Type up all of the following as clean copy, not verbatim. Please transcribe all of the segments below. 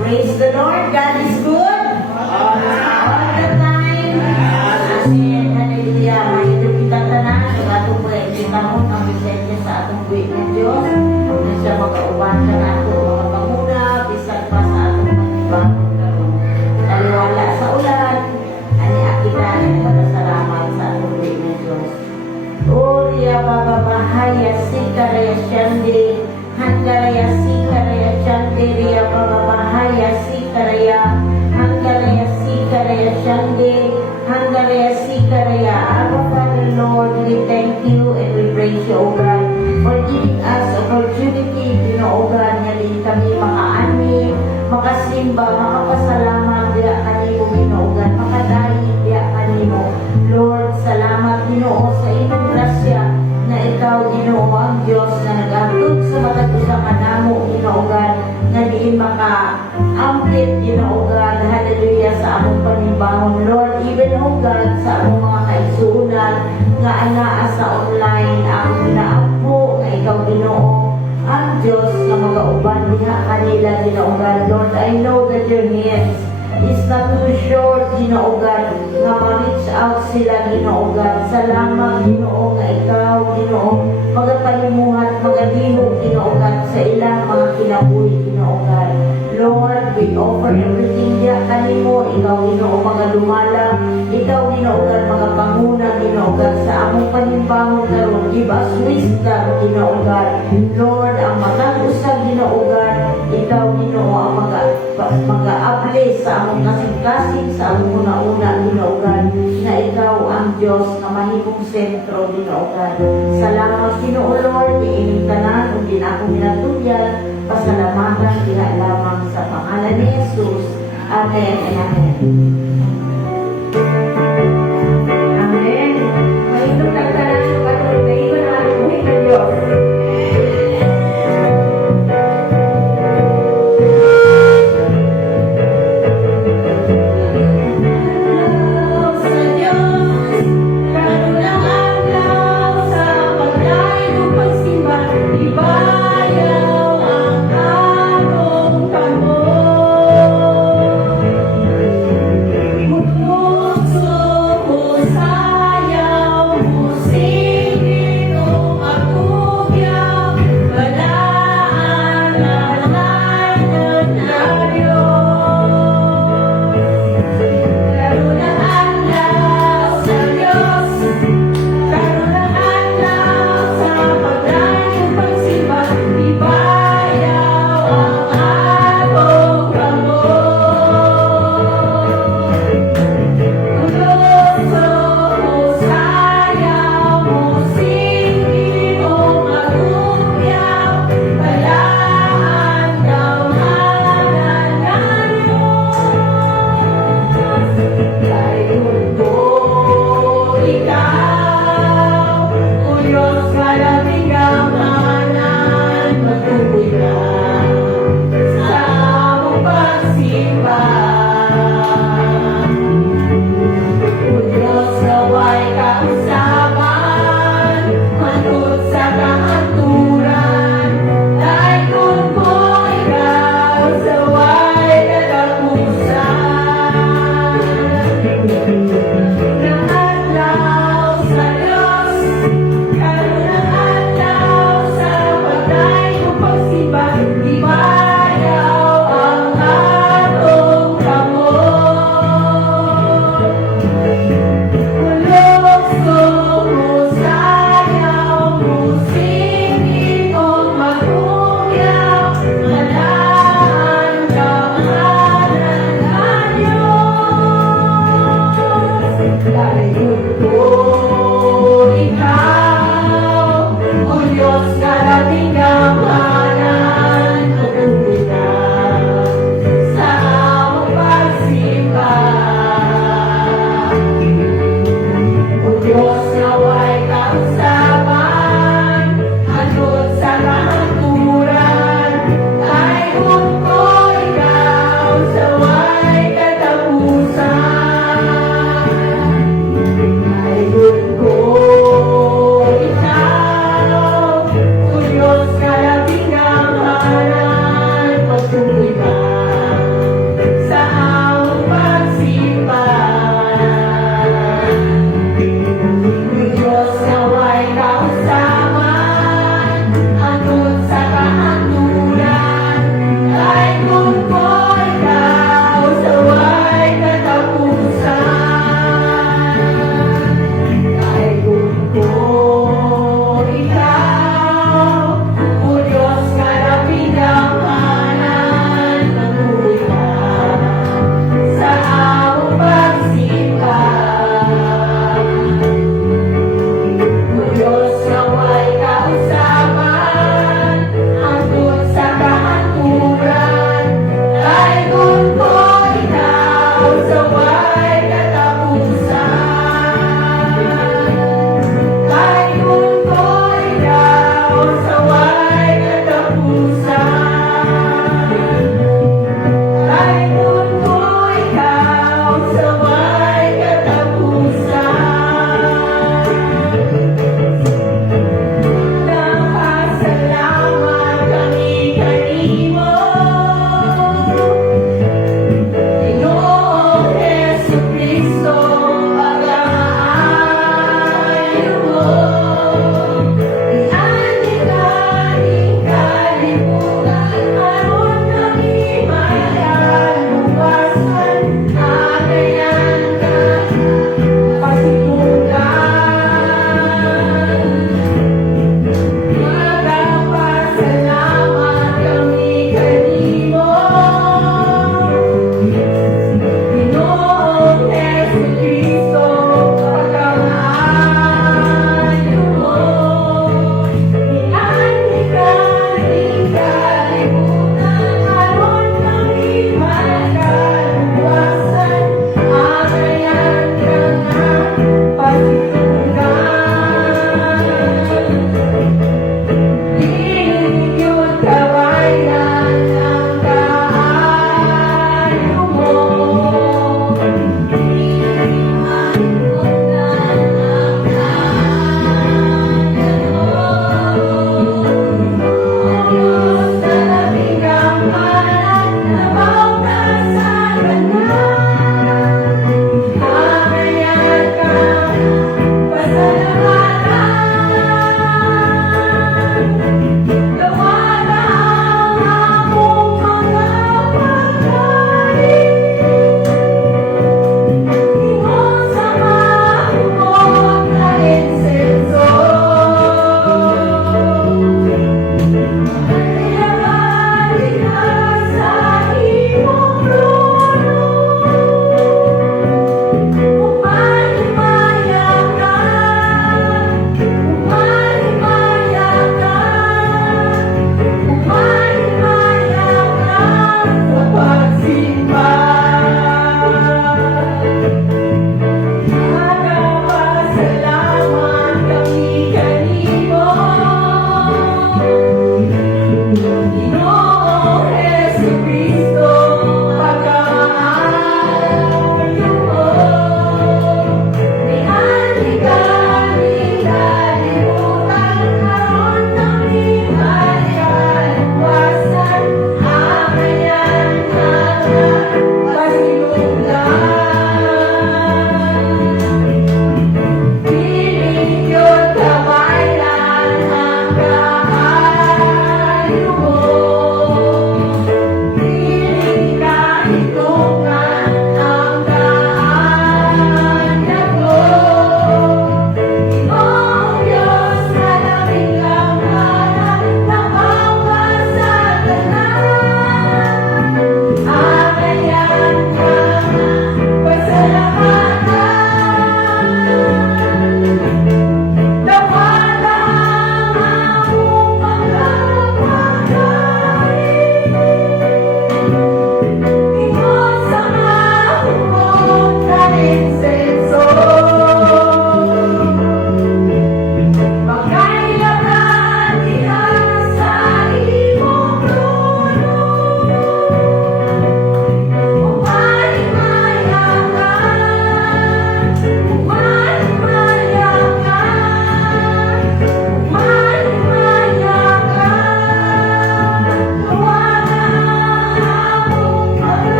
Praise the Lord. God is good. All the time. Amen. Hallelujah. Mahirap kita tanan. Sa atong buhay. Kita mo ang bisensya sa atong buhay ng Diyos. Na siya magkauban sa nato mga panguna. Bisag pa sa atong pagbangon karon. Taliwala sa ulan. Ani akita na nagpasalamat sa atong buhay ng Diyos. Uriya bababahaya sikaraya syande. Hangaraya sikaraya syande. Riya bababahaya sikaraya. Hangaraya sikaraya syande. Hangaraya sikaraya. Our Father Lord, we thank you and we praise you, O God, for giving us opportunity, O God, nga din kami makaani, makasimba, makapasalamat diya kanimo, O God, makadayi diya kanimo. Lord, salamat Ginoo sa inyong grasya na ikaw, Ginoo, ang Diyos na nag-atug sa matag usa ka namo, Ginoo God, nga diin maka-amplit, Ginoo God, hallelujah, sa among panimbangon, Lord, even, O God, sa among mga kaigsuunan nga anaa sa online, ang ginaapo nga ikaw, Ginoo, ang Diyos na magauban diha kanila, Ginoo God. Lord, I know that your hands is not too short, Ginoo God, nga ma-reach out sila, Ginoo God. Salamat, Ginoo, nga ikaw, Ginoo, magapanimuhat, magadihog, Ginoo God, sa ilang mga kinabuhi, Ginoo God. Lord, we offer everything diya kanimo, ikaw, Ginoo, magalumala, ikaw, Ginoo God, mga panguna, Ginoo God, sa among panimbangon karon. Give us wisdom, Ginoo God. Lord, ang matag-usab, Ginoo God, ikaw, Ginoo, ang mag-a-apply sa among kasing-kasing, sa among una-una, Ginoo God, na ikaw ang Diyos na mahimong sentro, Ginoo God. Salamat, Ginoo Lord, iining tanan, kung di na ako minatugyan, pasalamatan, diha lamang sa pangalan ni Jesus. Amen and amen. Amen. Mahimong tanan, katulad na ito na ating buhay ng Diyos.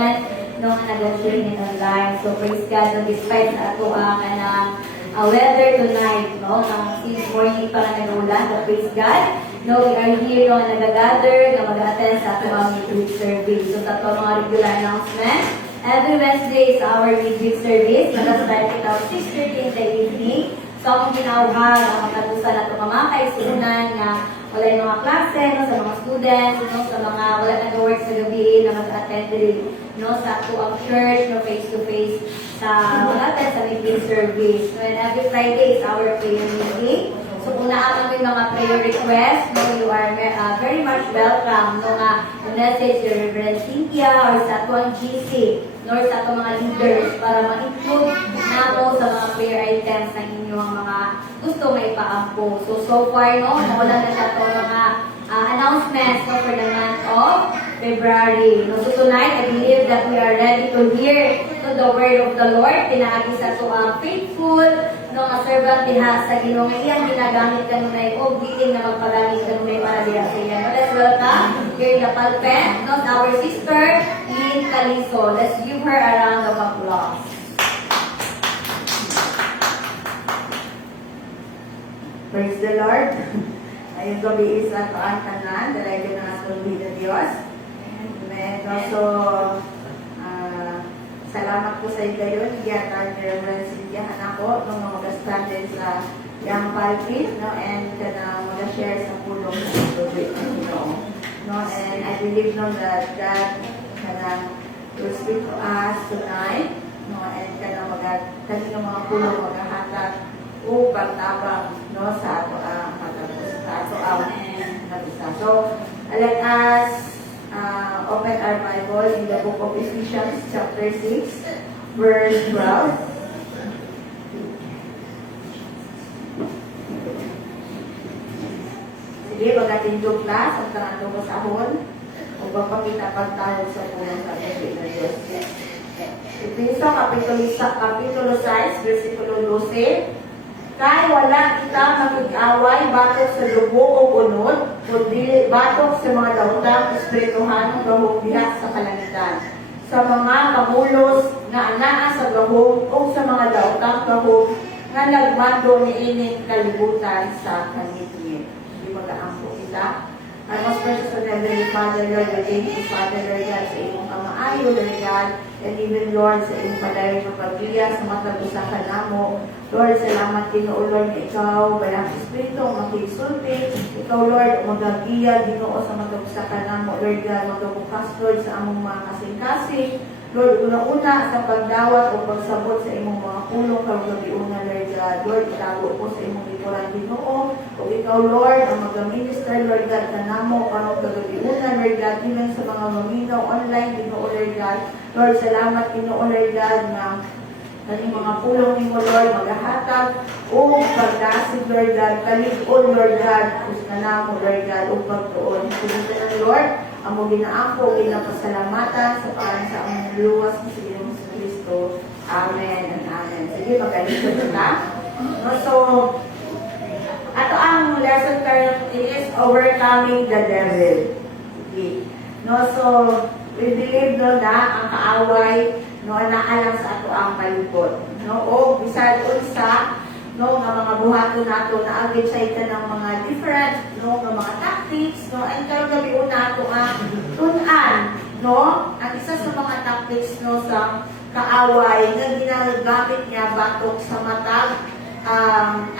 students no nga nag-training online. So praise God, no, despite sa ato kanang weather tonight, no, since morning pa nga nag-ulan, so praise God, no, we are here, no, nag-gather, na mag-attend sa ato midweek service. So sa ato mga regular announcement, every Wednesday is our midweek service. Nag-start it out 6:30 in the evening. So akong ginauhag, ang magkatusan na ito mga kaisunan nga wala yung mga klase, no, sa mga students, no, sa mga wala nag-work sa gabi na mag-attend rin, no, sa ato ang church, no, face-to-face sa mag-attend sa midweek service. So, and every Friday is our prayer meeting. So kung naaman may mga prayer requests, no, you are very much welcome, no, nga message your Reverend Cynthia or sa ato ang GC, nor sa ato mga leaders para ma-include namo sa mga prayer items ng inyong mga gusto may paampo. So far, no, nawala na siya ito mga announcements, no, for the month of February. No, so tonight, I believe that we are ready to hear, no, the word of the Lord. Pinaagi sa ito ang faithful, no, nga servant diha sa Ginoo nga iyang ginagamit kanunay o willing na magpagamit kanunay para diha sa iya. No, let's welcome here in the pulpit, no, our sister Lynn Caliso. Let's give her a round of applause. Praise the Lord. Ayun gabi is ato ang tanan, dalaga na atong na Dios. And also, salamat po sa inyo. Giyatan ni Reverend Cynthia Hanako nung mga mag-stand sa Young Palpit, no, and kana mag-share sa pulong sa tubig, no, and I believe no that God will speak to us tonight, no, and kana kanino mga pulong maghahatag o pagtabang, no, sa ato ang nabisa. So let us open our Bible in the book of Ephesians chapter 6 verse 12. Sige, pagkatindog class ang tangan ko sa ahon o papakita pag tayo sa pulang sa Diyos. Efeso kapitulo 6 versikulo 12. Kay wala kita makig-away batok sa lubo o unod, kundi batok sa mga daotang espirituhanong gahong diha sa kalangitan, sa mga kamulos nga anaa sa gahong o sa mga daotang gahong nga nagmando ni ining kalibutan sa kanitni. Di mag-aampo kita. Our most precious and heavenly Father, Lord, we thank you, Father, Lord God, sa iyong kamaayo, Lord God, and even, Lord, sa iyong padayon ng pagbiya, sa matagusakan namo. Lord, salamat Ginoo, Lord, na ikaw, balang Espiritu, makisulti. Ikaw, Lord, magagiya, Ginoo, sa matagusakan namo, Lord God, magabukas, Lord, sa among mga kasing-kasing. Lord, una-una sa pagdawat o pagsabot sa imong mga pulong kagabi-una, Lord God. Lord, itago po sa imong likuran Ginoo. O ikaw, Lord, ang mag-minister, Lord God, kanamo, karong kagabi-una, Lord God, even sa mga maminaw online, Ginoo, Lord God. Lord, salamat Ginoo, Lord God, na kaning mga pulong nimo, Lord, maghahatag o pagdasig, Lord God, kalig-on, Lord God, gusto na mo, Lord God, o pagtuon. Kulit na, Lord, ang mo ginaako, ginapasalamatan sa parang sa among luwas ni sa Ginoo Kristo. Amen and amen. Sige, magaling ko na. No, so, ato ang lesson karon is overcoming the devil. Sige. No, so, we believe no na ang kaaway no naalang sa ato ang palibot. No, o bisan unsa no nga mga buhaton nato na agad sa ita ng mga different no nga mga tactics no and karon gabi una ato ang tun-an no ang isa sa mga tactics no sa kaaway nga ginagamit niya batok sa matag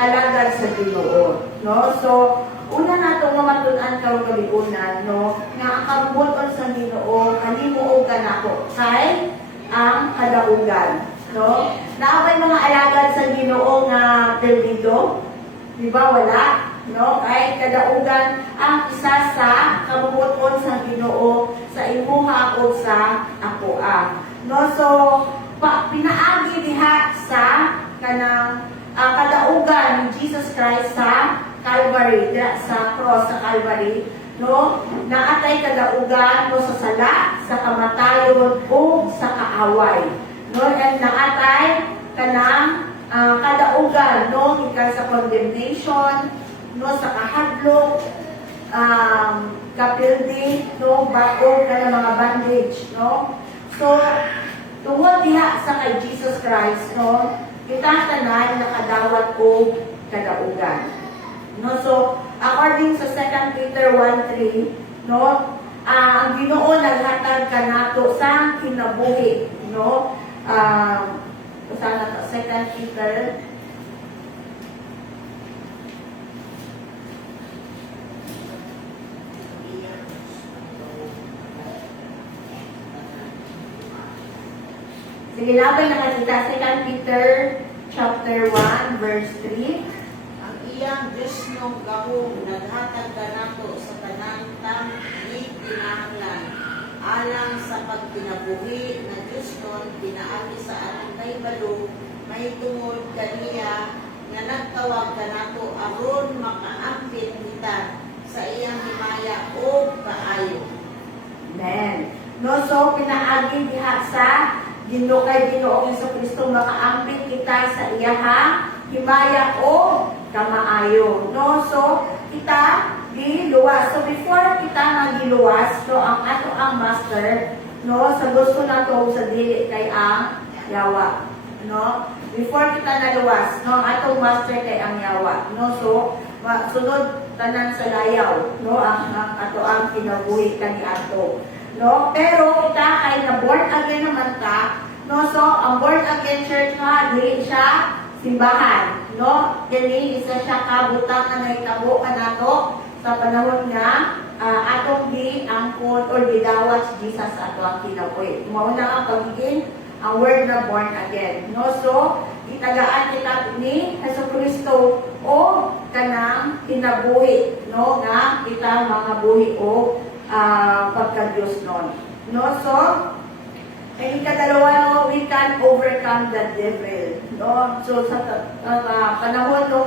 alagad sa Ginoo. No, so una nato nga matun-an karon gabi una no nga ang kabuton sa Ginoo kanimo og kanako kay ang kadaugan. No? Naabay mga alagad sa Ginoo nga perdido, di ba wala? No? Kay kadaugan ang isa sa kabubuton sa Ginoo sa imuha o sa akoa. No? So, pinaagi diha sa kanang kadaugan ni Jesus Christ sa Calvary, sa cross sa Calvary. No, naatay kadaugan no sa sala, sa kamatayon o sa kaaway. No, and naatay kanang kadaugan no gikan sa condemnation, no sa kahadlok, kapildi, no baog na mga bandage, no. So, tungod diha sa kay Jesus Christ, no, kita tanan nakadawat og kadaugan. No, so according sa 2 Peter 1:3, no, ang Ginoo naghatag kanato sa kinabuhi, no? Sana ta 2 Peter. Sige, labay naman kita. 2 Peter chapter 1, verse 3. Ang iyang Diyos no gahong naghatag kanato sa kanantang di kinahanglan alang sa pagkinabuhi na Diyos nun pinaagi sa atong kaibalo may tungod kaniya nga nagtawag kanato aron makaambit kita sa iyang himaya o kaayo. Amen. No, so pinaagi diha sa Ginoo kay Ginoong Jesucristo makaambit kita sa iyahang himaya o kamaayo. No, so kita giluwas. So before kita magiluwas, so ang ato ang master, no, sa gusto nato sa dili kay ang yawa. No, before kita naluwas, no, ang atong master kay ang yawa. No, so sunod tanan sa layaw, no, ang ato ang kinabuhi kani ato. No, pero kita kay na born again naman ka, no, so ang born again church ha, dili siya simbahan, no, kini isa siya kabutang na nahitabo kanato sa panahon nga atong giangkon or gidawat si Jesus sa ato ang kinabuhi. Mao na ang pagiging ang word na born again, no, so itagaan kita ni Jesucristo o kanang kinabuhi, no, nga kita mga buhi o pagka-Diyos nun. No? So, ang ikadalawa, no, we can overcome the devil. No? So, sa panahon no,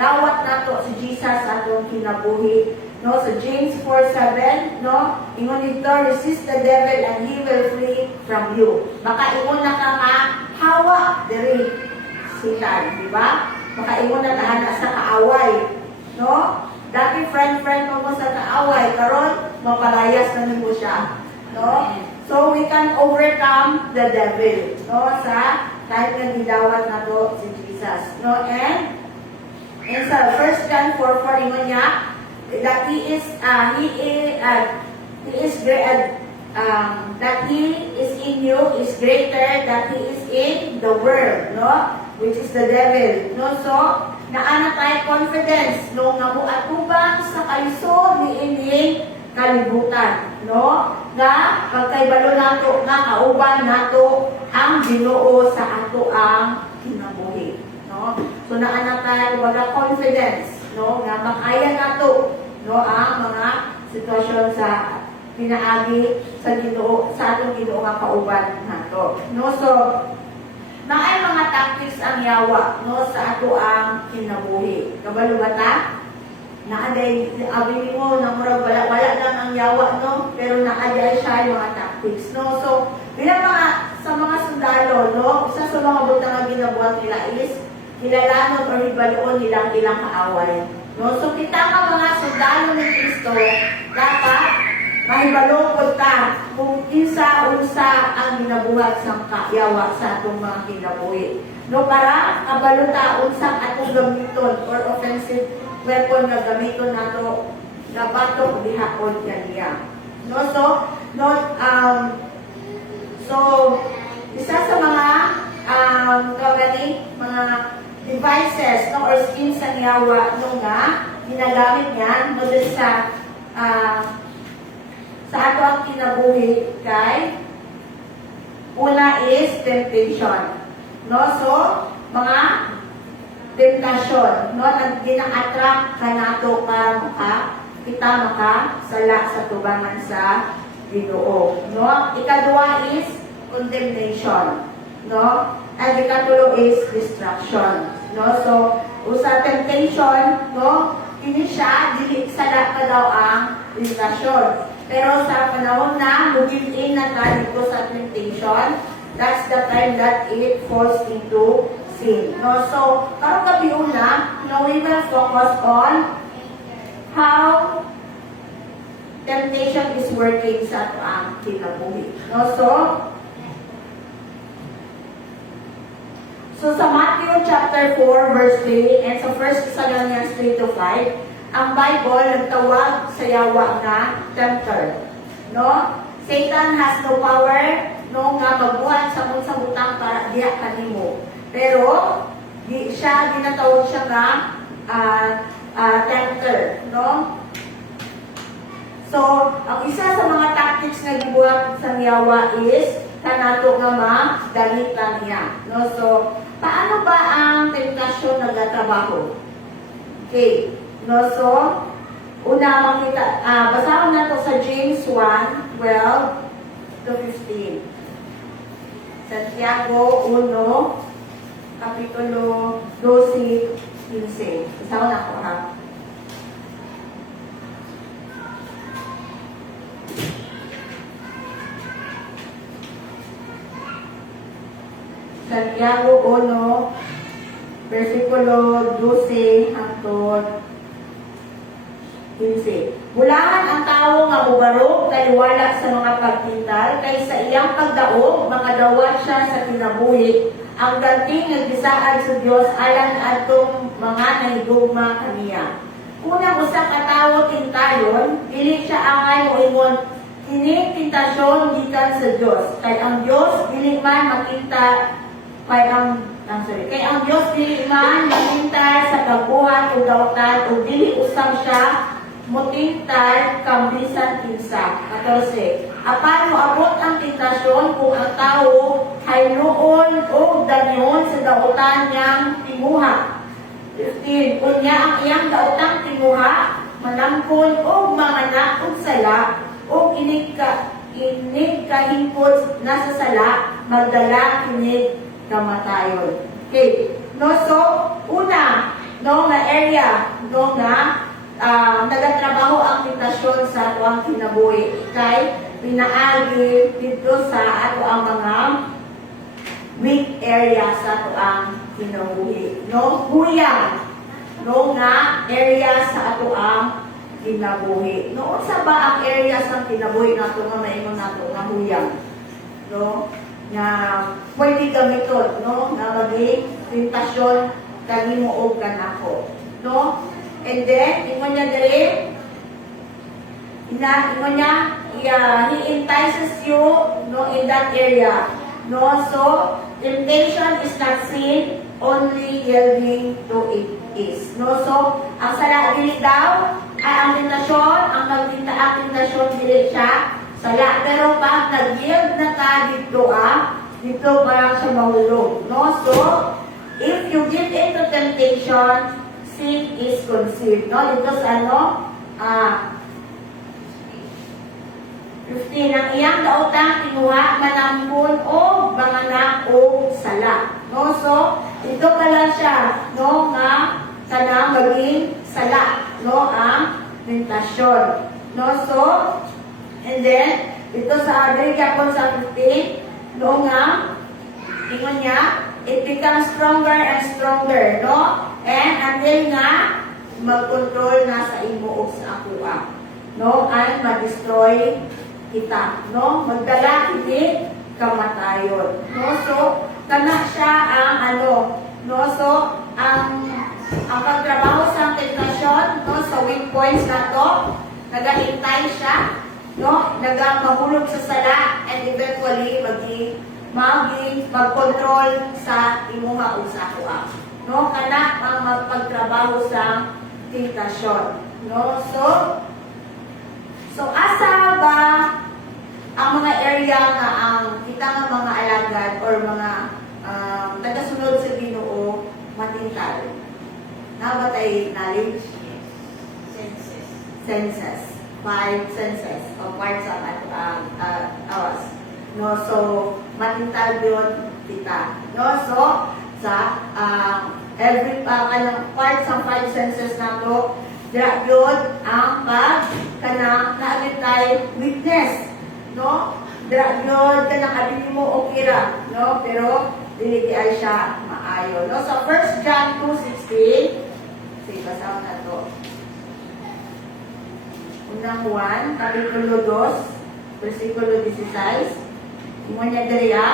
dawat nato si Jesus sa atong kinabuhi. No? So, James 4:7, no? Ingon ito, resist the devil and he will flee from you. Baka ingon na ka nga, hawa, diri, sitan, di ba? Baka ingon na ka sa kaaway. No? Dati friend mo sa kaaway, karon mapalayas na nimo siya. No? So we can overcome the devil, no, sa kahit nga gidawat nato si Jesus. No, and sa 1 John 4:4 ingon niya that he is in you is greater that he is in the world, no, which is the devil. No, so naana tayo confidence no nga moatubang sa kalisod ni ining kalibutan, no, nga pagkaybalo nato nga kauban nato ang Ginoo sa ato ang kinabuhi, no. So naana tayo baga confidence, no, nga makaya nato, no, ang mga sitwasyon sa pinaagi sa Ginoo sa atong Ginoo nga kauban nato, no. So naay mga tactics ang yawa, no, sa ato ang kinabuhi. Kabalo ba ta? Naaday, abi mo na murag wala lang ang yawa, no, pero naaday siya yung mga tactics, no. So bilang sa mga sundalo, no, isa sa mga butang nga ginabuhat nila is kilalanon or hibaloon ilang kaaway, no. So kita ka mga sundalo ni Kristo, dapat mahibalong ta kung unsa ang ginabuhat sa yawa sa atong mga kinabuhi, no, para kabalo ta unsa atong gamiton or offensive weapon na gamiton nato na batok dihapon kaniya, no. So isa sa mga mga devices, no, or schemes sa yawa, no, nga ginagamit niyan no sa ato ang kinabuhi kay una is temptation, no. So mga temptasyon, no, nang gina-attract ka nato para kita makasala sa tubangan sa Ginoo, no. Ikaduha is condemnation, no, and ikatulo is distraction, no. So usa temptation, no, kini siya dili sala pa daw ang tentasyon. Pero sa panahon na move-in na tayo sa temptation, that's the time that it falls into sin, no. So karong gabi una, no, we will focus on how temptation is working sa ato ang kinabuhi. No? So sa Matthew chapter 4 verse 3 and sa 1 Thessalonians 3 to 5, ang Bible nagtawag sa yawa nga tempter. No? Satan has no power no nga magbuhat sa mong sabutang para diha kanimo. Pero siya ginatawag siya nga tempter, no? So, ang isa sa mga tactics nga gibuhat sa yawa is kanato nga magalitan niya, no? So, paano ba ang tentasyon nagatrabaho? Okay. No, so, una makita, basahan na to sa James 1:12 to 15. Santiago 1, Kapitulo 12, 15. Basahan na ko ha. Santiago 1, versikulo 12 hangtod 15. Bulahan ang tao nga mubarog taliwala sa mga pagtintal kaysa iyang pagdaog makadawat siya sa kinabuhi ang ganting nagbisaad sa Dios alang atong mga nahigugma kaniya. Unang usa ka tawo tintayon, dili siya angay moingon kini tentasyon gikan sa Dios. Kay ang Dios dili man makita kay ang Dios dili man makita sa pagbuhat o dawatan o dili usab siya mutintal kambisan kinsa. 14. Apan moabot ang tentasyon kung ang tao haynoon o danyon sa dautan niyang tinguha. 15. Kunya ang iyang daotang tinguha manamkon o manganak og sala o inig kahingkod nasa sala magdala kinig kamatayon. Okay. No, so una no nga area no nga nagatrabaho ang tentasyon sa ato ang kinabuhi kay pinaagi dito sa ato ang mga weak area sa ato ang kinabuhi. No, huyang no nga area sa ato ang kinabuhi. No, unsa ba ang area sa kinabuhi nato nga maingon nato nga huyang? No, nga pwede gamiton no nga maging tentasyon kanimo og kanako. No? And then, ingon niya diri, ingon niya, he entices you no, in that area. No? So, temptation is not sin, only yielding to it is. No? So, ang sala dili daw, ay ang tentasyon, ang tentasyon dili siya, sala. Pero pag nag-yield na ka dito parang siya mahulog. No? So, if you give into temptation, sin is conceived. No? Dito sa 15. Ang iyang daotang tinuha, manampun o banganak o sala. No? So, ito pala siya, no? Nga sana maging sala. No? Ang tentasyon. No? So, and then, ito sa Agrigapon sa 15, no nga, ingon niya, it becomes stronger and stronger, no? And until nga, mag-control na sa imo o sa akuha. No? And mag-destroy kita. No? Magdala kini kamatayon. No? So, kana siya ang no? So, ang pagtrabaho sa tentasyon, no? Sa weak points na to, nagahintay siya, no? Nagamahulog sa sala, and eventually, mag-control sa imuha o sa akuha. No, kana ang magpagtrabaho sa tentasyon. No, so asa ba ang mga area nga ang kita nga mga alagad or mga tagasunod sa Ginoo matintal? Nabatay knowledge? Senses. 5 senses o parts of us. No, so matintal yun kita. No, so sa every kanang part sa 5 senses nato dira yun ang kanang naabitay witness, no? Dira yun kanang abili mo o kira, no? Pero dili ay siya maayo, no? So 1 John 2:16, sige basahan na to. Unang Juan, Kapitulo 2, versikulo 16. Ingon niya diriya,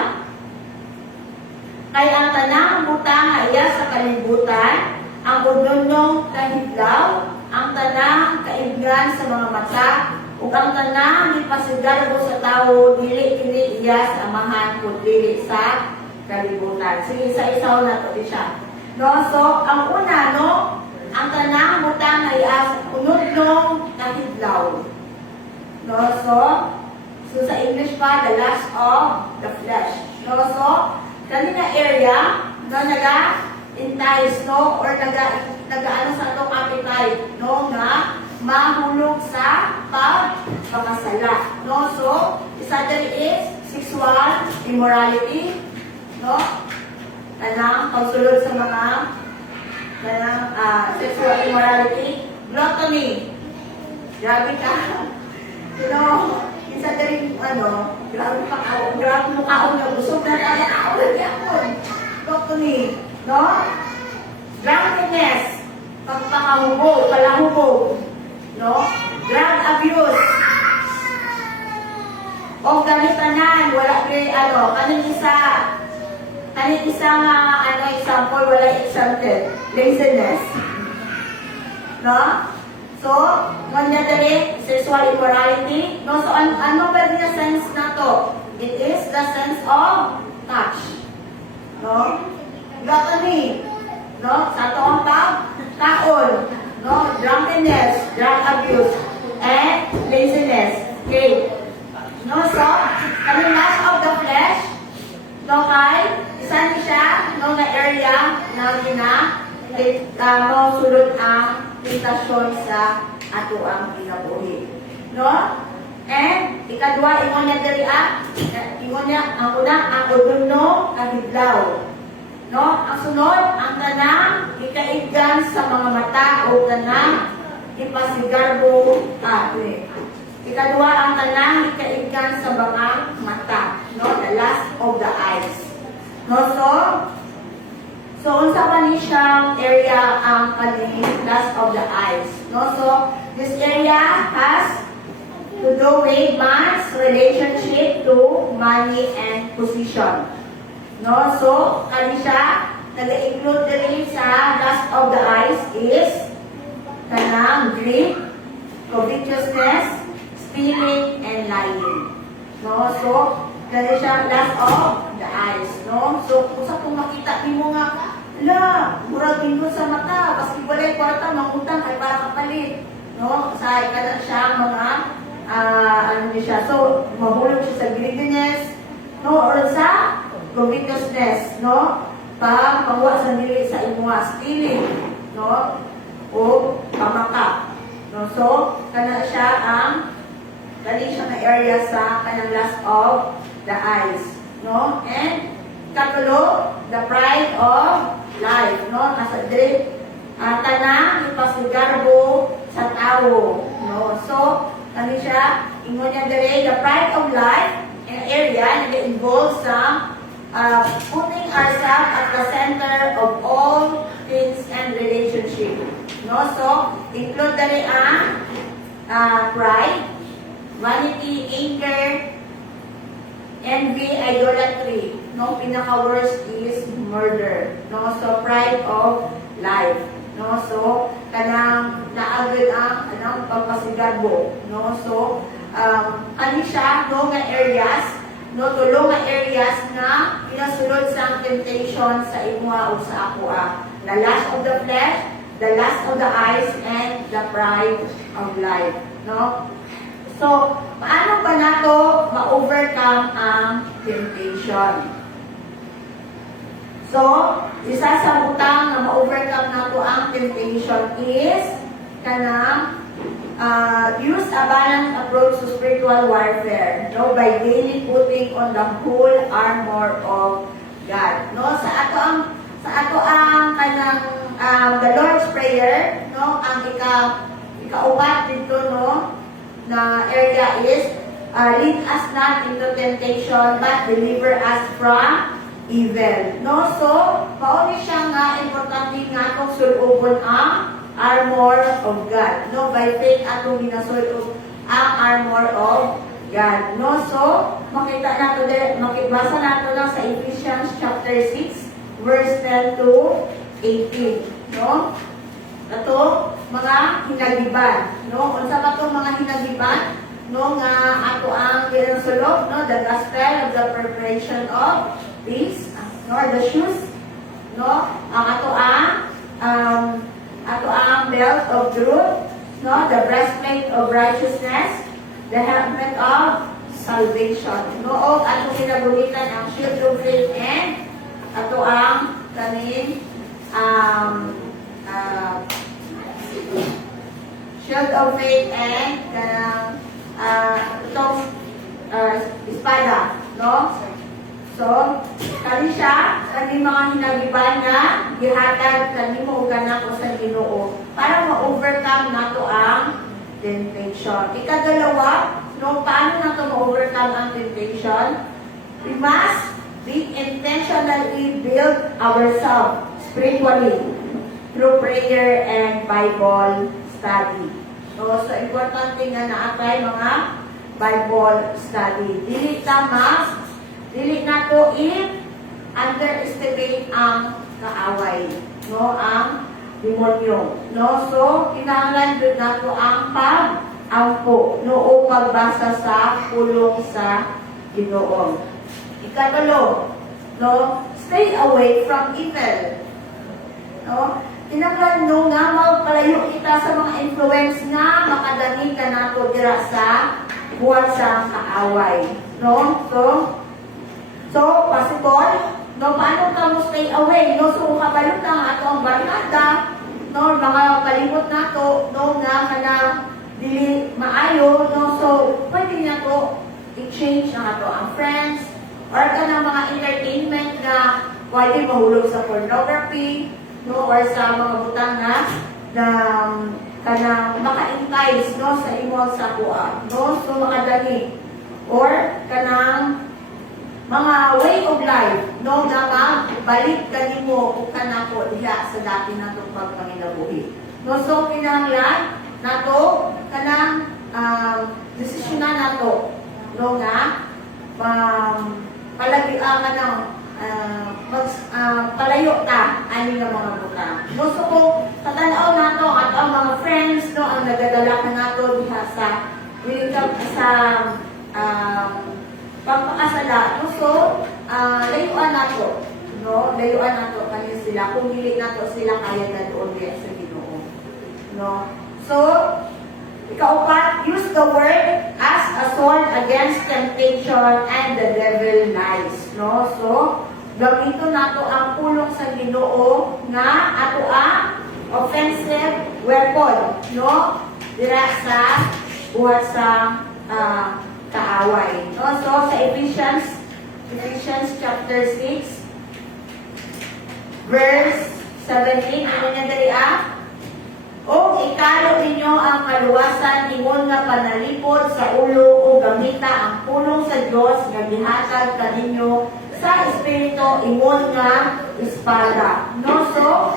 kay ang tanang butang nga iya sa kalibutan, ang udnong kahidlaw, ang tanang kaibgan sa mga mata, ug ang tanang ipasigarbo sa tawo dili kini iya sa amahan kun dili sa kalibutan. Sige, isa-isaw na to siya. No, so ang una no, ang tanang butang ay as unod-nong kahidlaw. No, so sa English pa, the lust of the flesh. No, so kanina area, no, naga-entice, no, or naga-ano sa itong appetite, no, nga mahulog sa pagkakasala. No, so isa dali is sexual immorality, no, kanang pagsulod sa mga sexual immorality, gluttony. Grabe ka. You know, isa na rin, grabe mukhaon na busog na nakakaon na yapon. Gluttony, no? Drunkenness, pagpakahubog, palahubog, no? Drug abuse. O gamitanan, wala kaning isa nga, example, wala example. Laziness. No? So, kanya dali, sexual immorality. No? So, ano ba din sense na to? It is the sense of touch. No? Gluttony. No? Sa to ang pagkaon. No? Drunkenness, drug abuse, and laziness. Okay. No? So, kami lust of the flesh, no, kay isa ni siya, no, na area na no, sulod ang tentasyon sa ato ang kinabuhi. No? And, ikadwa, ingon niya diri ingon niya, ang una, ang udunong kahidlaw. No? Ang sunod, ang tanang ikaigdan sa mga mata o tanang ipasigarbo ikadwa, ang tanang ikaigdan sa mga mata. No? The lust of the eyes. No? So unsa pa ni siyang area ang kaning lust of the eyes. No? So, this area has to do with man's relationship to money and position. No? So, kani siya, nag-include din sa lust of the eyes is kanang greed, covetousness, stealing, and lying. No? So, kani siya lust of the eyes. No? So, kung sa kung makita nimo nga, murag pindot sa mata, paski walay kwarta, mangutang, ay para kapalit. No? Sa kada siya mga, siya. So, mahulog siya sa greediness, no? Or sa covetousness, no? Pagpawa sa dili sa imuha, stealing, no? O pamaka. No? So, kana siya dali siya na area sa kanang lust of the eyes. No? And, katulo, the pride of life. No? Nasa dili, tanang ipasigarbo sa tao. No? So, kani siya, ingon niya dali, the pride of life, an area na involves sa putting ourselves at the center of all things and relationship. No? So, include dali ang pride, vanity, anger, envy, idolatry. No? Pinaka-worst is murder. No? So, pride of life. No? So, kanang naagad ang pagpasigarbo. No? So, kani siya, no, nga areas, no, tulong nga areas na pinasulod sa temptation sa imuha o sa akoa. The lust of the flesh, the lust of the eyes, and the pride of life. No? So, paano ba nato ma-overcome ang temptation? So, isa sa butang na ma-overcome nato ang temptation is kanang use a balanced approach to spiritual warfare, no, by daily putting on the whole armor of God. No, sa ato ang kanang the Lord's Prayer, no, ang ikaupat dito, no, na area is lead us not into temptation but deliver us from evil. No, so mauni siya nga importante nga kung sulubon ang armor of God. No, by faith atong ginasuot ang armor of God. No, so makita nato makibasa nato lang sa Ephesians chapter 6 verse 10 to 18. No? Ato mga hinagiban. No, unsa ba tong mga hinagiban? No, nga ato ang ginasuot, no, the gospel of the preparation of peace, no, the shoes, no, ang ato ang belt of truth, no, the breastplate of righteousness, the helmet of salvation, no, o ato kinabuhitan ang shield of faith and ato ang kaning shield of faith and kanang itong espada, no? So, kani siya, kani mga hinagiban nga gihatag kanimo kanako sa Ginoo para ma-overcome nato ang temptation. Ikadalawa, no, paano nato ma-overcome ang temptation? We must be intentionally build ourselves spiritually through prayer and Bible study. So importante nga na atay mga Bible study. Dili na to underestimate ang kaaway, no, ang demonyo, no. So kinahanglan jud nato ang pag-ampo, no, o pagbasa sa pulong sa Ginoo. Ikatulo, no, stay away from evil. No? Kinahanglan no nga magpalayo kita sa mga influence nga makadani ka nato dira sa buhat sa kaaway. No? So possible, no, paano ka mo stay away? No, so kabalot na nga ato ang barkada, no, mga kalimot nato, no, nga kanang dili maayo, no, so pwede na to i-change na ato ang friends, or kanang mga entertainment na pwede mahulog sa pornography, no, or sa mga butang na kanang maka-entice, no, sa imo sa kuha, no, so makadali, or kanang mga way of life, no, nga magbalik kanimo o kanako diha sa dati natong pagpanginabuhi. No, so kinahanglan nato kanang desisyonan nato, no, nga palagi kanang palayo ta ani nga mga butang. No, so kung tatanaw nato ato ang mga friends, no, ang nagadala ka nato diha sa pagpakasala, no, so layuan nato, no, layuan nato kanina sila kung dili nato sila kaya na doon diha sa Ginoo, no. So ikaupat, use the word as a sword against temptation and the devil lies, no. So gamiton nato ang pulong sa Ginoo nga ato ang offensive weapon, no, dira sa buhat sa kaaway. No? So, sa Ephesians chapter 6, verse 17, ano niya dali O ikalo ninyo ang kaluwasan ingon nga panalipod sa ulo o gamita ang pulong sa Dios nga gihatag kaninyo sa espiritu ingon nga espada. No, so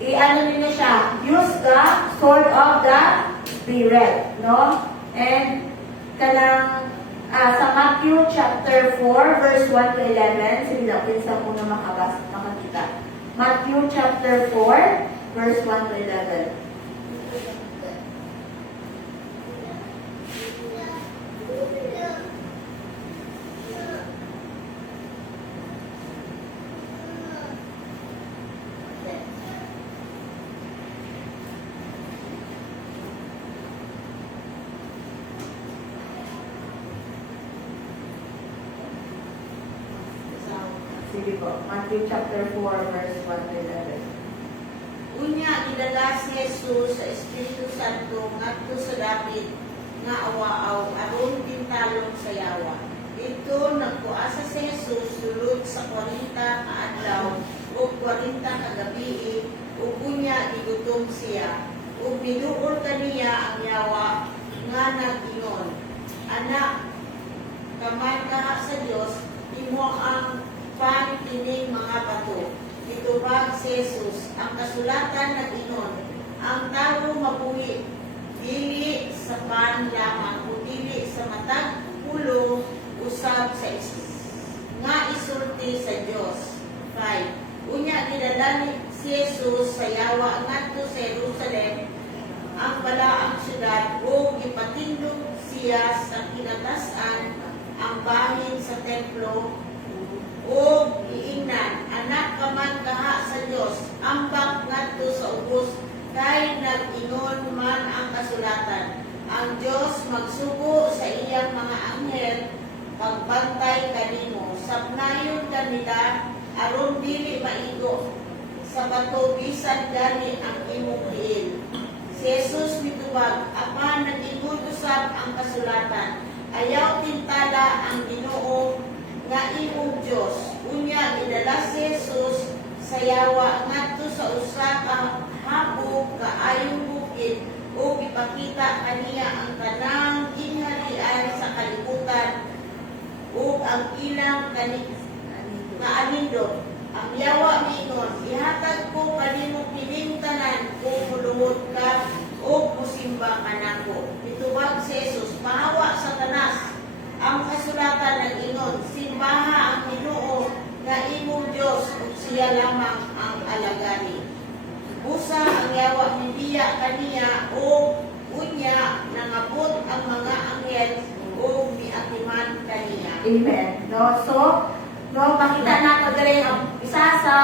ano niyo siya? Use the sword of the spirit, no? And kanang sa Matthew chapter 4 verse 1 to 11, sige na pinsa ko na makakita. Matthew chapter 4 verse 1 to 11. Sige po, Matthew chapter 4 verse 1 to 11. Unya gidala si Jesus sa Espiritu Santo ngadto sa David nga awaaw aron tintalon sa yawa. Dito nagpuasa si Jesus sulod sa 40 ka adlaw o 40 ka gabi ug unya gigutom siya. Ug binuol kaniya ang yawa nga nag-ingon, Anak, kaman ka sa Dios, imo ang panining mga bato. Itubag si Jesus, ang kasulatan nag-ingon, ang tao mabuhi dili sa pan lamang o dili sa matag pulong usab sa nga isulti sa Dios. 5. Unya gidadani si Jesus sa yawa ngadto sa Jerusalem, ang balaang syudad, o gipatindog siya sa kinatasan ang bahin sa templo, o giingnan anak ka man kaha sa Dios, ambak ngadto sa ubos, kay nag-ingon man ang kasulatan, ang Dios magsugo sa iyang mga anghel pagbantay kanimo, sabnayon kanila aron dili maigo sa bato bisan gani ang imong tiil. Si Jesus mitubag, apan nag-ingon usab ang kasulatan, ayaw tintada ang Ginoo nga imong Dios. Unya gidala si Jesus sa yawa ngadto sa usa ka hapog kaayong bukid, o ipakita kaniya ang tanang ginharian sa kalibutan ug ang ilang kaanindo. Ang yawa miingon, ihatag ko kanimo kining tanan kung mulungod ka o musimba ka nako. Mitubag si Jesus, mahawa sa tanas. Ang kasulatan nag-ingon, simbaha ang Ginoo nga imong Dios ug siya lamang ang alagani. Busa ang yawa hindiya kaniya o unya nangabot ang mga anghel o miatiman kaniya. Amen. No, so makita nato diri ang isa sa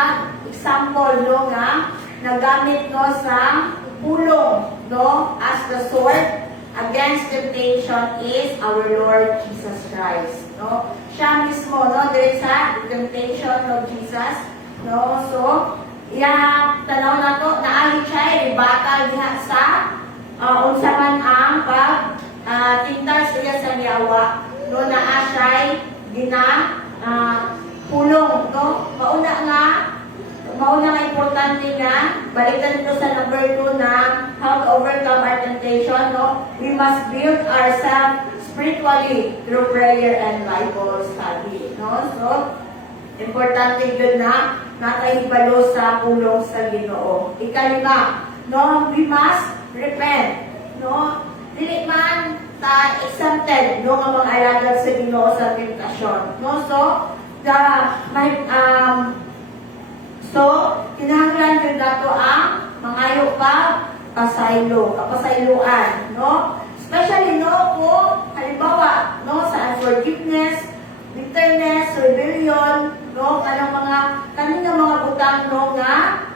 example no nga nagamit no sa pulong no as the sword against temptation is our Lord Jesus Christ. No, siya mismo no diri sa temptation of Jesus. No, so tanaw nato naali siya battle diha sa unsa man ang pag tintas siya sa yawa no naa siya pulong, no? Mauna nga importante nga, balikan ito sa number 2 na how to overcome our temptation, no? We must build ourselves spiritually through prayer and Bible study, no? So, importante yun na nakahibalo sa pulong sa Ginoo. Ikalima, no? We must repent, no? Dili man ta exempted, no? Ang mga alagad sa Ginoo sa temptasyon, no? So, kinahanglan yun nato ang mangayo pa kapasayloan, no? Especially, no, kung halimbawa, no, sa unforgiveness, bitterness, rebellion, no, kanina mga butang, no, nga,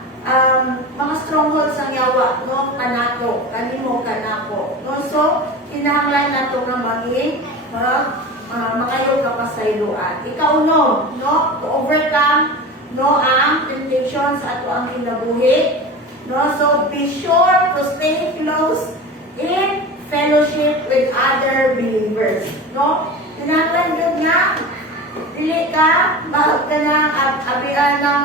mga strongholds ang yawa, no, kanako, kanako, no? So, kinahanglan nato nga maging, makayo kapasayloan. Ikaw no, to overcome no ang temptations ato ang kinabuhi. No, so be sure to stay close in fellowship with other believers. No, kinahanglan yun nga dili ka bahag ka ng abian ng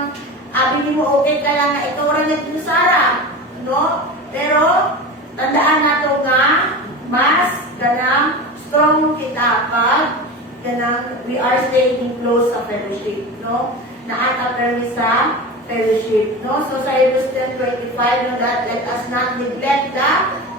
abi mo okay ka lang nga ikaw ra nito Sara. No, pero tandaan nato nga mas kanang strong kita pag we are staying close sa fellowship, no? Naatapermi sa fellowship, no? So sa Hebrews 10:25, no, that let us not neglect the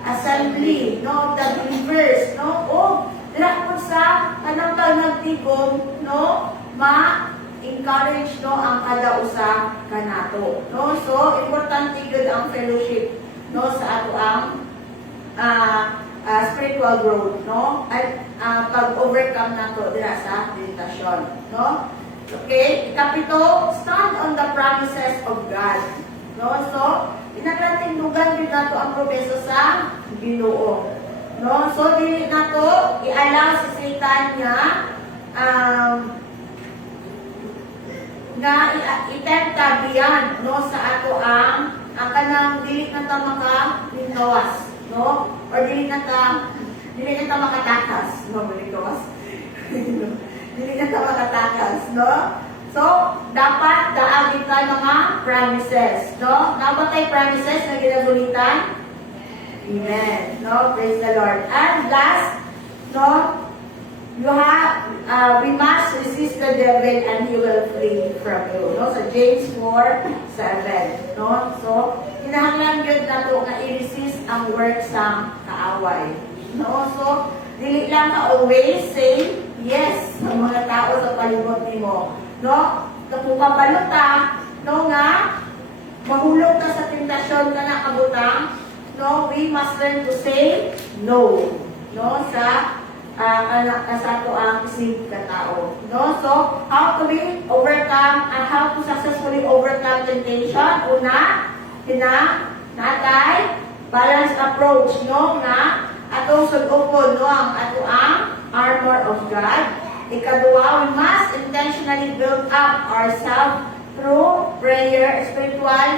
assembly, no, the believers, no? O, dila po sa anong nagtigom, no? Ma-encourage, no, ang kada usa kanato, no? So, importante yun ang fellowship, no, sa ato ang spiritual growth, no? At pag-overcome nato dira sa tentasyon, no? Okay, ikapito, stand on the promises of God, no? So, inatindugan din nato ang promeso sa Ginoo, no? So, dili nato i-allow si Satan nga itenta beyond, no, sa ato ang kanang dili na ta maka-linawas, no? Or dili na ta makatakas, no? Dili na ta makatakas, no? So, dapat daagin tayo mga promises, no? Dapat tayo promises na ginagulitan. Amen. No? Praise the Lord. And last, no? We must resist the devil and he will flee from you. No? So, James 4:7. No? So, kinahanglan gyud nato nga i-resist ang work sa kaaway. No? So, dili lang ka always say yes sa mga tao sa palibot nimo. No? Kapag kabaluta, no nga, mahulog ka sa tentasyon ka na kabutang, no, we must learn to say no. No? Sa kasato ang isip ka tao. No? So, how to we overcome and how to successfully overcome temptation? Una, natay balanced approach, no, nga atong sugupon, no, ang ato ang armor of God. Ikaduha, we must intentionally build up ourselves through prayer, spiritual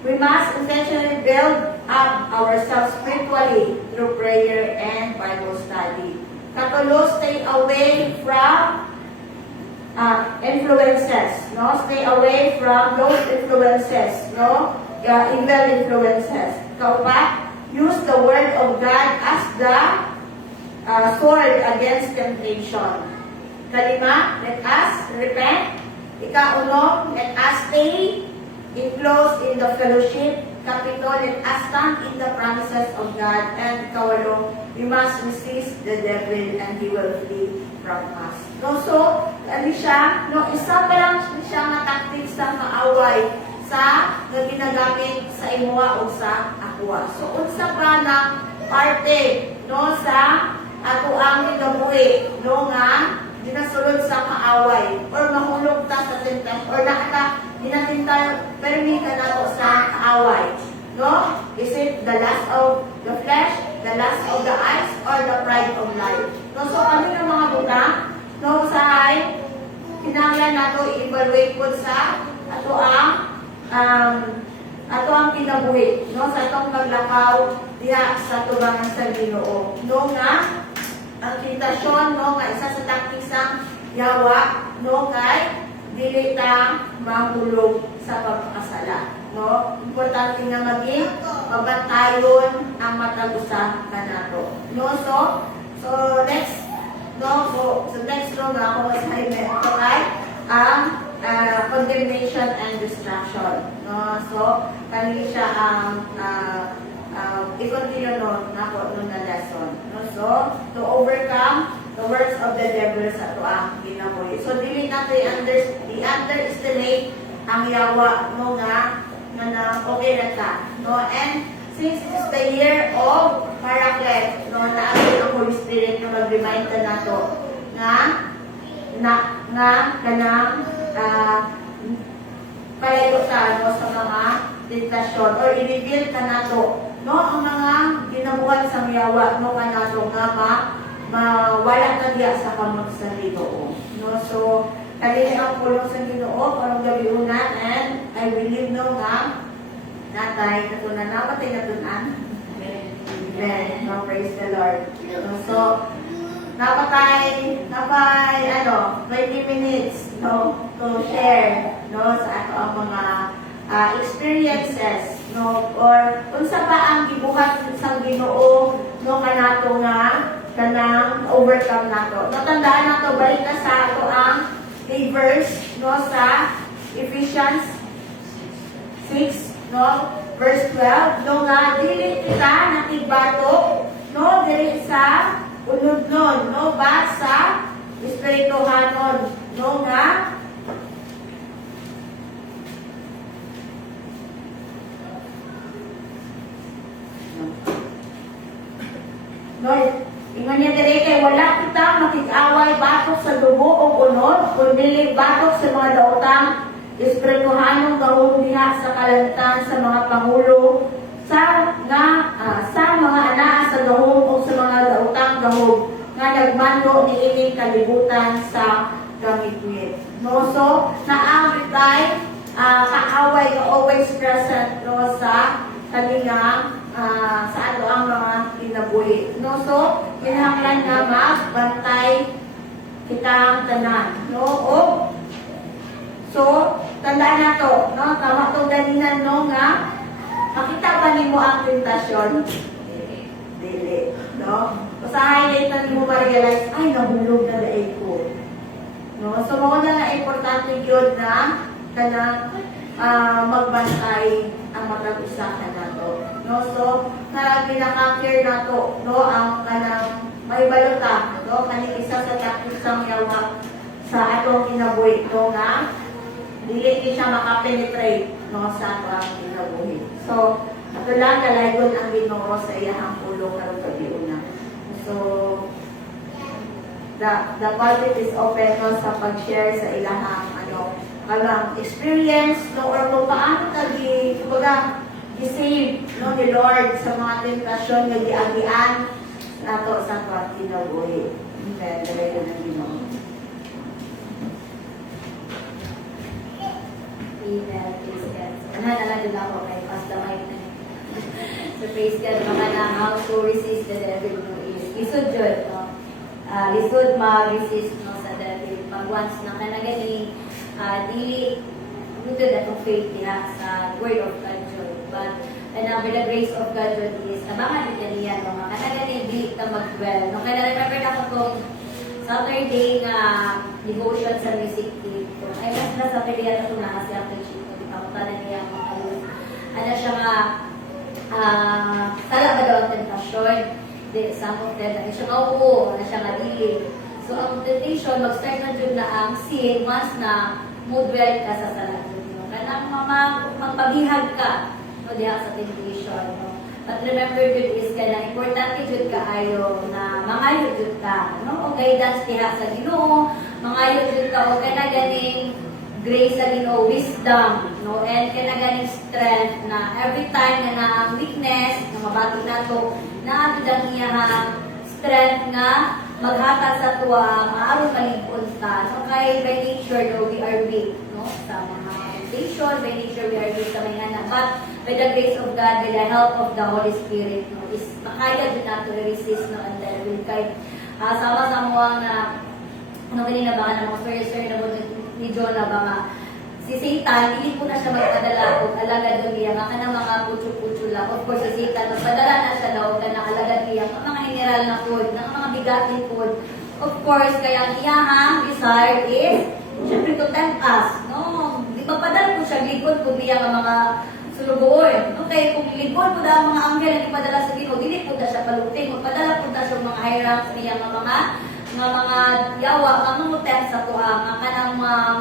we must intentionally build up ourselves spiritually through prayer and Bible study. Katulo, stay away from influences, no? Stay away from those influences, no? Evil influences. Kaupat, use the word of God as the sword against temptation. Kalima, let us repent. Ikaunom, let us stay close in the fellowship. Kapito, let us stand in the promises of God. And kawalo, we must resist the devil and he will flee from us. No, so, ano siya? No, isa pa lang siya nga tactics sa maaway sa nga ginagamit sa imuha o sa akwa. So, unsa pa na parte, no, sa ato ang kinabuhi, no, nga ginasulod sa maaway or mahulog ta sa tentasyon or nakata ginatinta permi ka na sa kaaway, no? Is it the lust of the flesh, the lust of the eyes, or the pride of life? No, so kami ng mga butang, no, sa kinahanglan nato i-evaluate po sa ato ang kinabuhi, no, sa atong paglakaw diha sa tubangan sa Ginoo. No nga ang tentasyon, no, nga isa sa taktik sa yawa, no, kay dili ta mahulog sa pagkasala, no. Importante nga maging mabantayon ang matag usa kanato, no. So next, no, so next no nga ako assignment to kay ang condemnation and distraction, no. So kanili siya ang i-continue nako na lesson, no. So to overcome the works of the devil sa ato ang kinabuhi. So dili nato i-underestimate ang yawa, no, nga na okay ra ta, no. And since it is the year of Paraclet, no, na ang Holy Spirit na mag-remind ka nato nga kanang palayo ta, no, sa mga tentasyon or i-reveal ka nato, no, ang mga ginabuhat sa yawa, no, kanato nga mawala na diya sa kamot sa Ginoo, no. So kali ang pulong sa Ginoo karong gabiunan, and I believe, no, nga natay natunan na patay natunan. Amen. No, praise the Lord. No, so napay 20 minutes, no, to share, no, sa ato ang mga experiences, no, or unsa ba ang gibuhat sa Ginoo, no, kanato nga kanang overcome nato. Natandaan nato balik na sa ato ang verse, no, sa Ephesians 6, no, verse 12, no, nga dili kita nakigbatok, no, dili sa unod-non, no, but sa espirituhanon, no, nga no, ingon niya diri kay wala kita makig-away batok sa dugo o unod, kundi batok sa mga daotang espirituhanong gahom diha sa kalangitan sa mga pangulo sa mga anaa sa gahom o sa mga daotang gahom nga nagmando niining kalibutan sa gamit-ngit. No, so naamit tay kaaway nga always present, no, sa kaninga sa ato ang mga kinabuhi, no. So kinahanglan nga magbantay kitang tanan, no. So tandaan nato, no, tama tong ganinan, no, nga makita ba nimo ang tentasyon? Dili, no. So sa highlight na nimo ma-realize, ay nahulog na laig ko, no. So mao na nga importante gyud na kana magbantay ang matag usahan nato. No, so ginaka-clear nato no ang kanang may balota no kani isa sa takisang yawa sa atong kinabuhi no nga dili ni siya makapenetrate no sa atong kinabuhi. So ato lang dalaygon ang Ginoo sa iyang pulong karon gabi-una. So the pulpit is open no sa pag-share sa ilahang kalang experience no or kung paano tagi kumbaga i-save no ni Lord sa mga tentasyon nga giagian nato sa atong kinabuhi. Amen. Dalaygon ang Ginoo. Amen. Praise God. So, nalang din ako kay Pastor Mike. So, praise God. Baka na how to resist the devil no is. Lisod yun, no? Lisod mag-resist no, sa devil. Pag once na ka na ganing, dili, rooted atong faith niya sa word of God yun. But, with the grace of God yun is, nabangan din niya, no? Ka na ganing, dili ka mag-dwell. No? Kaya remember na ko itong Saturday nga devotion sa music team. Ay, mas na Saturday at ito na kasi after sheet ko. Ipakita na niya ang mga ano siya nga, sala ba daw ang tentasyon? Some of them, na siya nga oo, na siya nga dili. So, ang temptation, mag-start na dyan na ang sin once na mood-well ka sa sala dyan. Kaya magpabihag ka no, diha sa temptation. No? But remember dyan is ka na importante dyan ka ayo na mangayo dyan ka. No? O guidance diha sa Ginoo, mangayo dyan ka o kaya na ganing grace sa Ginoo, wisdom, no? And kaya na ganing strength na every time na ang weakness, na mabati na to, na ang iyahang strength nga maghatag sa tuwa, maaron maligpon ka. So, kaya by nature, no, we are weak, no? Sa mga temptation, by nature, we are weak sa mga anak. But, by the grace of God, by the help of the Holy Spirit, no, is makaya din nato i-resist, no, and then will kay sama-sama na ano kanina ba nga ng mga story na mo ni Jonah ba nga si Satan, hindi po na siya magpadala o alagad doon niya, nga ng mga putyo-putyo lang. Of course, si Satan, magpadala na siya daw ka ng alagad niya, ng mga mineral na food, ng mga bigating food. Of course, kaya ang iyahang desire is, syempre to tempt us, no? Di ba padala po siya, likod po niya ang mga sulugoon. Okay, kung likod po na ang mga anghel na ipadala sa Ginoo, dili po na siya paluting, magpadala po na siya mga hierarchs niya, mga yawa, mga mutem sa tuwa, mga kanang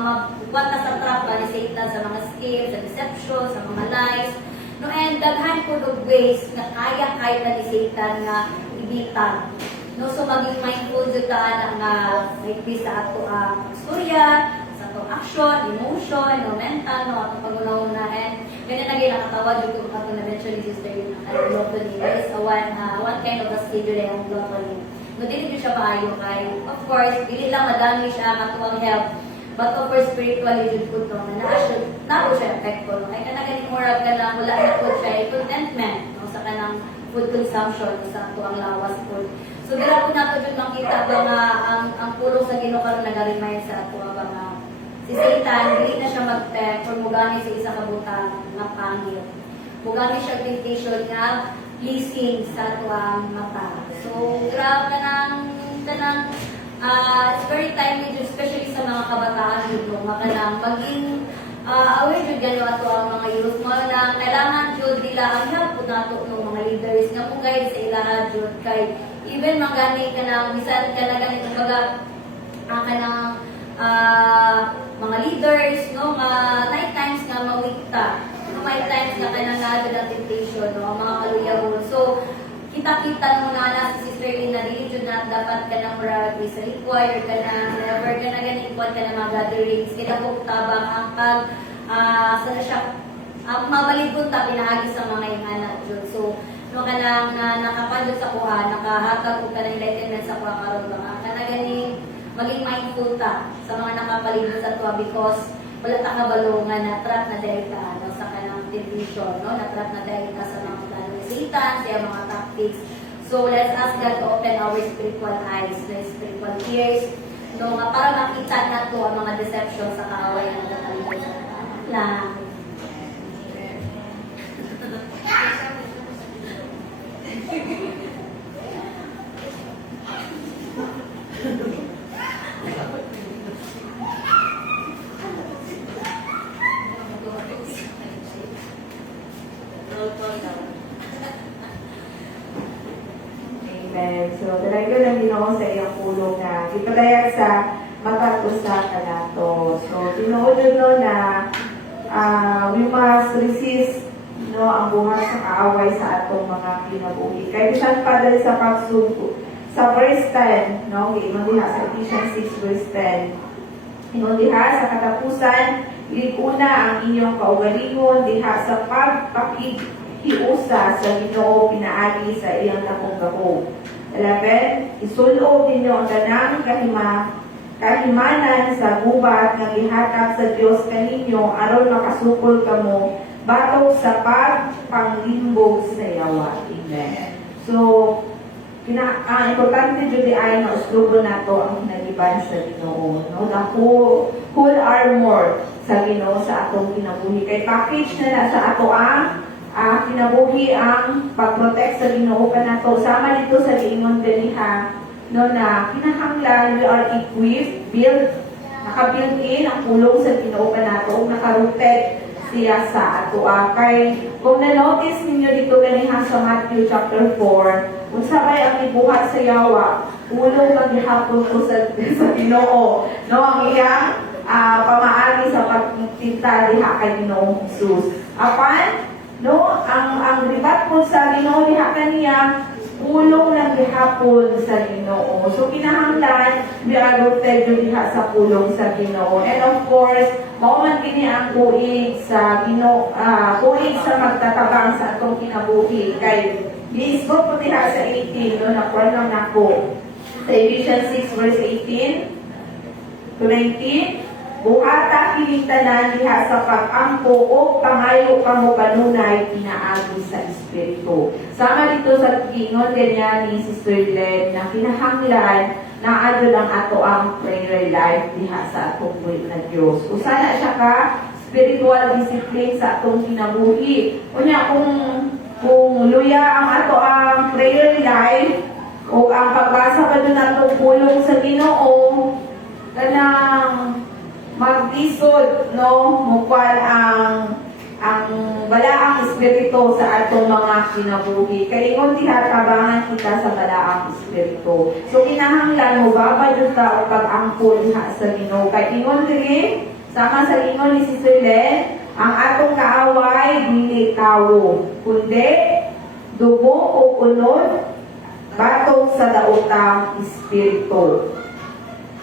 magbuwat na sa trap ba ni Satan sa mga schemes, sa deception, sa mga lies. No, and daghan po ng ways na kaya na ni Satan nga ibitan. No, so maging mindful dito nga may sa ato ang storya, sa ato action, emotion, no, mental, no, ato pag-una-una. And ganyan na gaya nakatawa dito kung ato na-mention ni Sister yung globally. There is one kind of a schedule yung globally. No, dili siya maayo kay, of course, dili lang madami siya matuwang help, but of course, spiritually, yun po ito, na po siya effectful. No? Kaya ka na ganing moral ka na, wala na po siya, contentment, no? Sa kanang food consumption, sa ito ang lawas food. So, dira po nato dyan makita ba nga, ang pulong sa Ginoo karon nag-remind sa ato ba nga, si Satan, dili na siya mag-tempt, or mugani sa isa kabutang na pangit. Mugani siya temptation nga, pleasing sa tuwang mata. So, grabe it's very timely, especially sa mga kabataan dito, makalang maging aware dyan gano'n ato ang mga youth mo na kailangan dyan nila ang help po nato ng mga leaders nga kung guide sa ilahan dyan kay even magani ka na, bisan ka na ganito baga ka ng mga leaders, no, night times nga mawikta. May times na ka na ng temptation, no? Mga kaluyahon. So, kita-kita mo na si Sister Lina, dili dyan na dapat ka ng morality sa require ka na, never ka na ganikuan ka na mga gatherings, kinabuktabang ang pag, sana siya, ang mabalibon ta, pinahagi sa mga yung anak dyan. So, no ka lang nakapadot sa kuha, nakahatag ko ka ng enlightenment sa kuha karon ba ka na ganing maging mindful ta sa mga nakapalibot sa tuwa because wala ta kabalo nga na trap na dahil ka sa kanang temptation, no? Na-trap na dahil ka sa mga plano ni Satan, sa mga tactics. So, let's ask God to open our spiritual eyes, the spiritual ears, no? Nga para makita na to ang mga deception sa kaaway ng nakalibot sa na Ginoo sa iyang pulong na ipadayag sa magkatusa kanato. So tinuod yun no na we must resist no ang buhat sa kaaway sa atong mga kinabuhi. Kaya bisan pa dali sa pagsugo sa verse 10, no, giingon diha sa Ephesians 6 verse 10. Ingon diha sa katapusan, iliguna ang inyong kaugalingon diha sa pagpakihiusa sa Ginoo pinaagi sa iyang dakong gahom. 11. Isulo ninyo ang tanang kahimanan sa gubat nga gihatag sa Dios kaninyo aron makasukol kamo batok sa pagpanglimbog sa yawa. Amen. So, ang importante jud ay nga uslubo nato ang hinagiban sa Ginoo, no? The whole armor sa Ginoo sa atong kinabuhi. Kay package na sa ato ang kinabuhi ang pag-protect sa Ginoo kanato. Sama dito sa giingon ganiha no na kinahanglan we are equipped, naka-built in ang pulong sa Ginoo kanato, naka-rooted siya sa ato. Kay kung na-notice ninyo dito ganiha sa Matthew chapter 4, unsabay ang ibuhat sa yawa, ulong maghihapon ko sa Ginoo, no, ang iyang pamaagi sa pagtinta diha kay Ginoong Jesus. Apan, no, ang ribat po sa Ginoo diha kaniya, ulong lang gihapon sa Ginoo. So kinahanglan we are rooted diha sa pulong sa Ginoo. And of course, mao man kini ang tuig sa Ginoo, tuig sa magtatabang sa atong kinabuhi. Kay Gisgo po diha sa 18, no, nakuha lang nako. Sa Ephesians 6 verse 18 to 19, buhata kining tanan diha sa pag-angko o pangayo kamo kanunay pinaagi sa Espiritu. Sama dito sa gingon ganyan ni Sister Len na kinahanglan na adto lang ato ang prayer life diha sa atong buhay na Dios. Usana siya ka spiritual discipline sa atong kinabuhi. Unya kung luya ang ato ang prayer life o ang pagbasa pa doon atong pulong sa Ginoo kanang mag-isod, no, mukwal ang balaang espiritu sa atong mga kinabuhi. Kaya ingon diha tabangan kita sa balaang espiritu. So kinahanglan mo babad ta o pag-angkol diha sa Ginoo. Kay ingon diri sama sa ingon ni Sister Len, ang atong kaaway dili tawo, kundi dugo o unod batok sa daotang espiritu.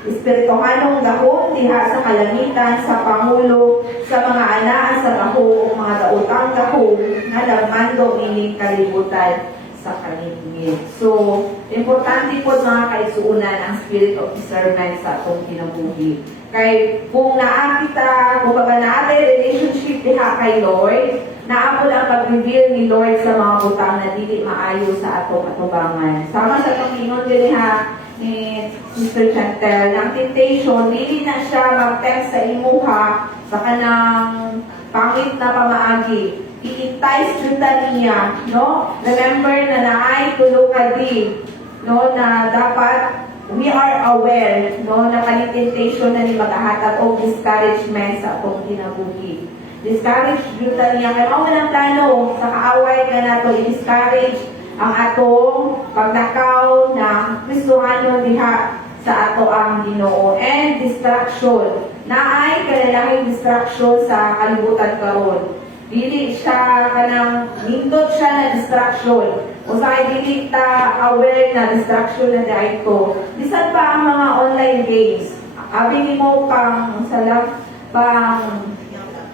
Espirituhanong gahom diha sa kalangitan, sa pangulo, sa mga anaan sa gaho o mga daotang gaho nga nagmando ining kalibutan sa kaningin. So, importante po mga kaisuunan ang spirit of discernment sa atong kinabuhi. Kay kung naakita, kung baga naatay relationship diha kay Lord, naapod ang pag-reveal ni Lord sa mga butang na dili maayo sa atong atubangan. Sama sa Panginoon diha ni Sister Chantel, ang temptation, dili na siya mag-text sa imuha sa kanang pangit na pamaagi. I-entice junta niya, no? Remember na naay tulo ka di, no? Na dapat we are aware, no? Na kani temptation na ni maghahatag o discouragement sa atong kinabuhi. Discourage junta niya. Kaya mao man ang plano sa kaaway ka nato i-discourage ang atong pagnakaw na Kristohano diha sa ato ang Ginoo. And distraction. Naay kalalahing distraction sa kalibutan karon. Dili siya kanang nindot siya na distraction. O sa dili ta aware na distraction na dito. Bisan pa ang mga online games. Abi ni mo pang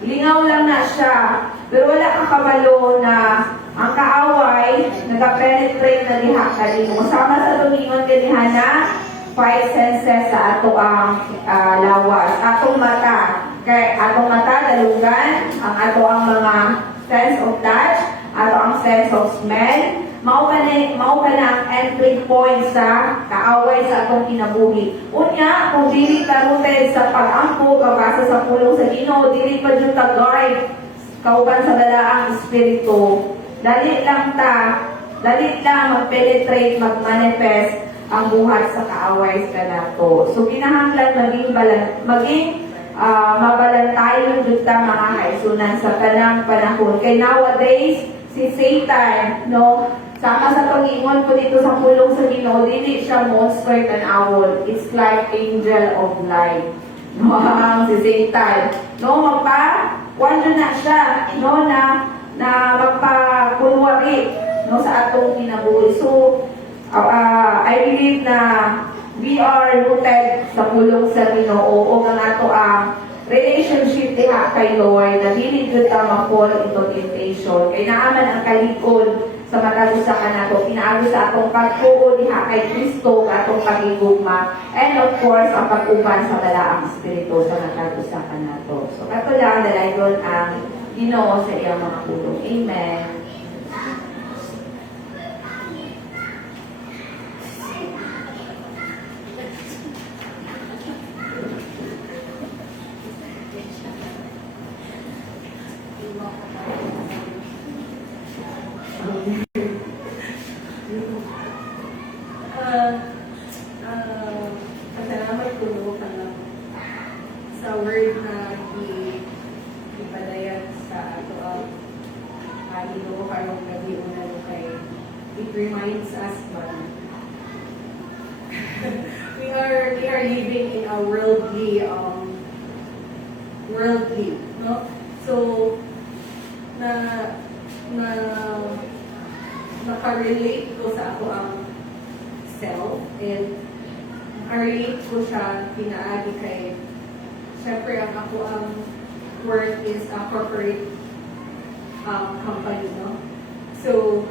lingaw lang na siya. Pero wala kang kabalo na ang kaaway, nag-penetrate na diha kanino. Kasama sa tumingon kaniha na five senses sa ato ang lawas. Atong mata. Kay atong mata, dalungan, ang ato ang mga sense of touch, ato ang sense of smell. Mao ka na ang entry point sa kaaway sa atong kinabuhi. Unya, kung dili ka rooted sa pag-angko, kabasa sa pulong sa Ginoo, dili pa dyan ka guard, kauban sa balaang espiritu. Dali lang mag-penetrate, mag-manifest ang buhat sa kaaway sa nato. So, kinahanglan mabalantayon dito mga kaisunan sa tanang panahon. Kay nowadays, si Satan, no, Sama sa pag-iingon ko dito sa pulong sa Ginoo, dili siya monster tanawon. It's like angel of light. No, ang si Satan. No, wala na siya. No, na magpakunwari no, sa atong kinabuhi. So, I believe na we are rooted sa pulong sa Ginoo o ang ato ang relationship diha kay Lord na dili gyud ta ma-fall into temptation. Kay naaman ang kalikod sa matag usa ka nato, pinaagi sa atong pagtuo diha kay Kristo nga atong pagigugma, and of course ang pag-uban sa balaang espiritu sa matag usa ka nato. So kato lang dalaygon ang Ginoo sa iyang mga pulong. Amen. Pasalamat ko no, sa word na ipadayan sa ato ang Ginoo karong gabi una no kay it reminds us man we are living in a worldly no, so nakarelate ko sa ako ang self and nakarelate ko siya pinaagi kay syempre ang ako ang work is a corporate company, no? So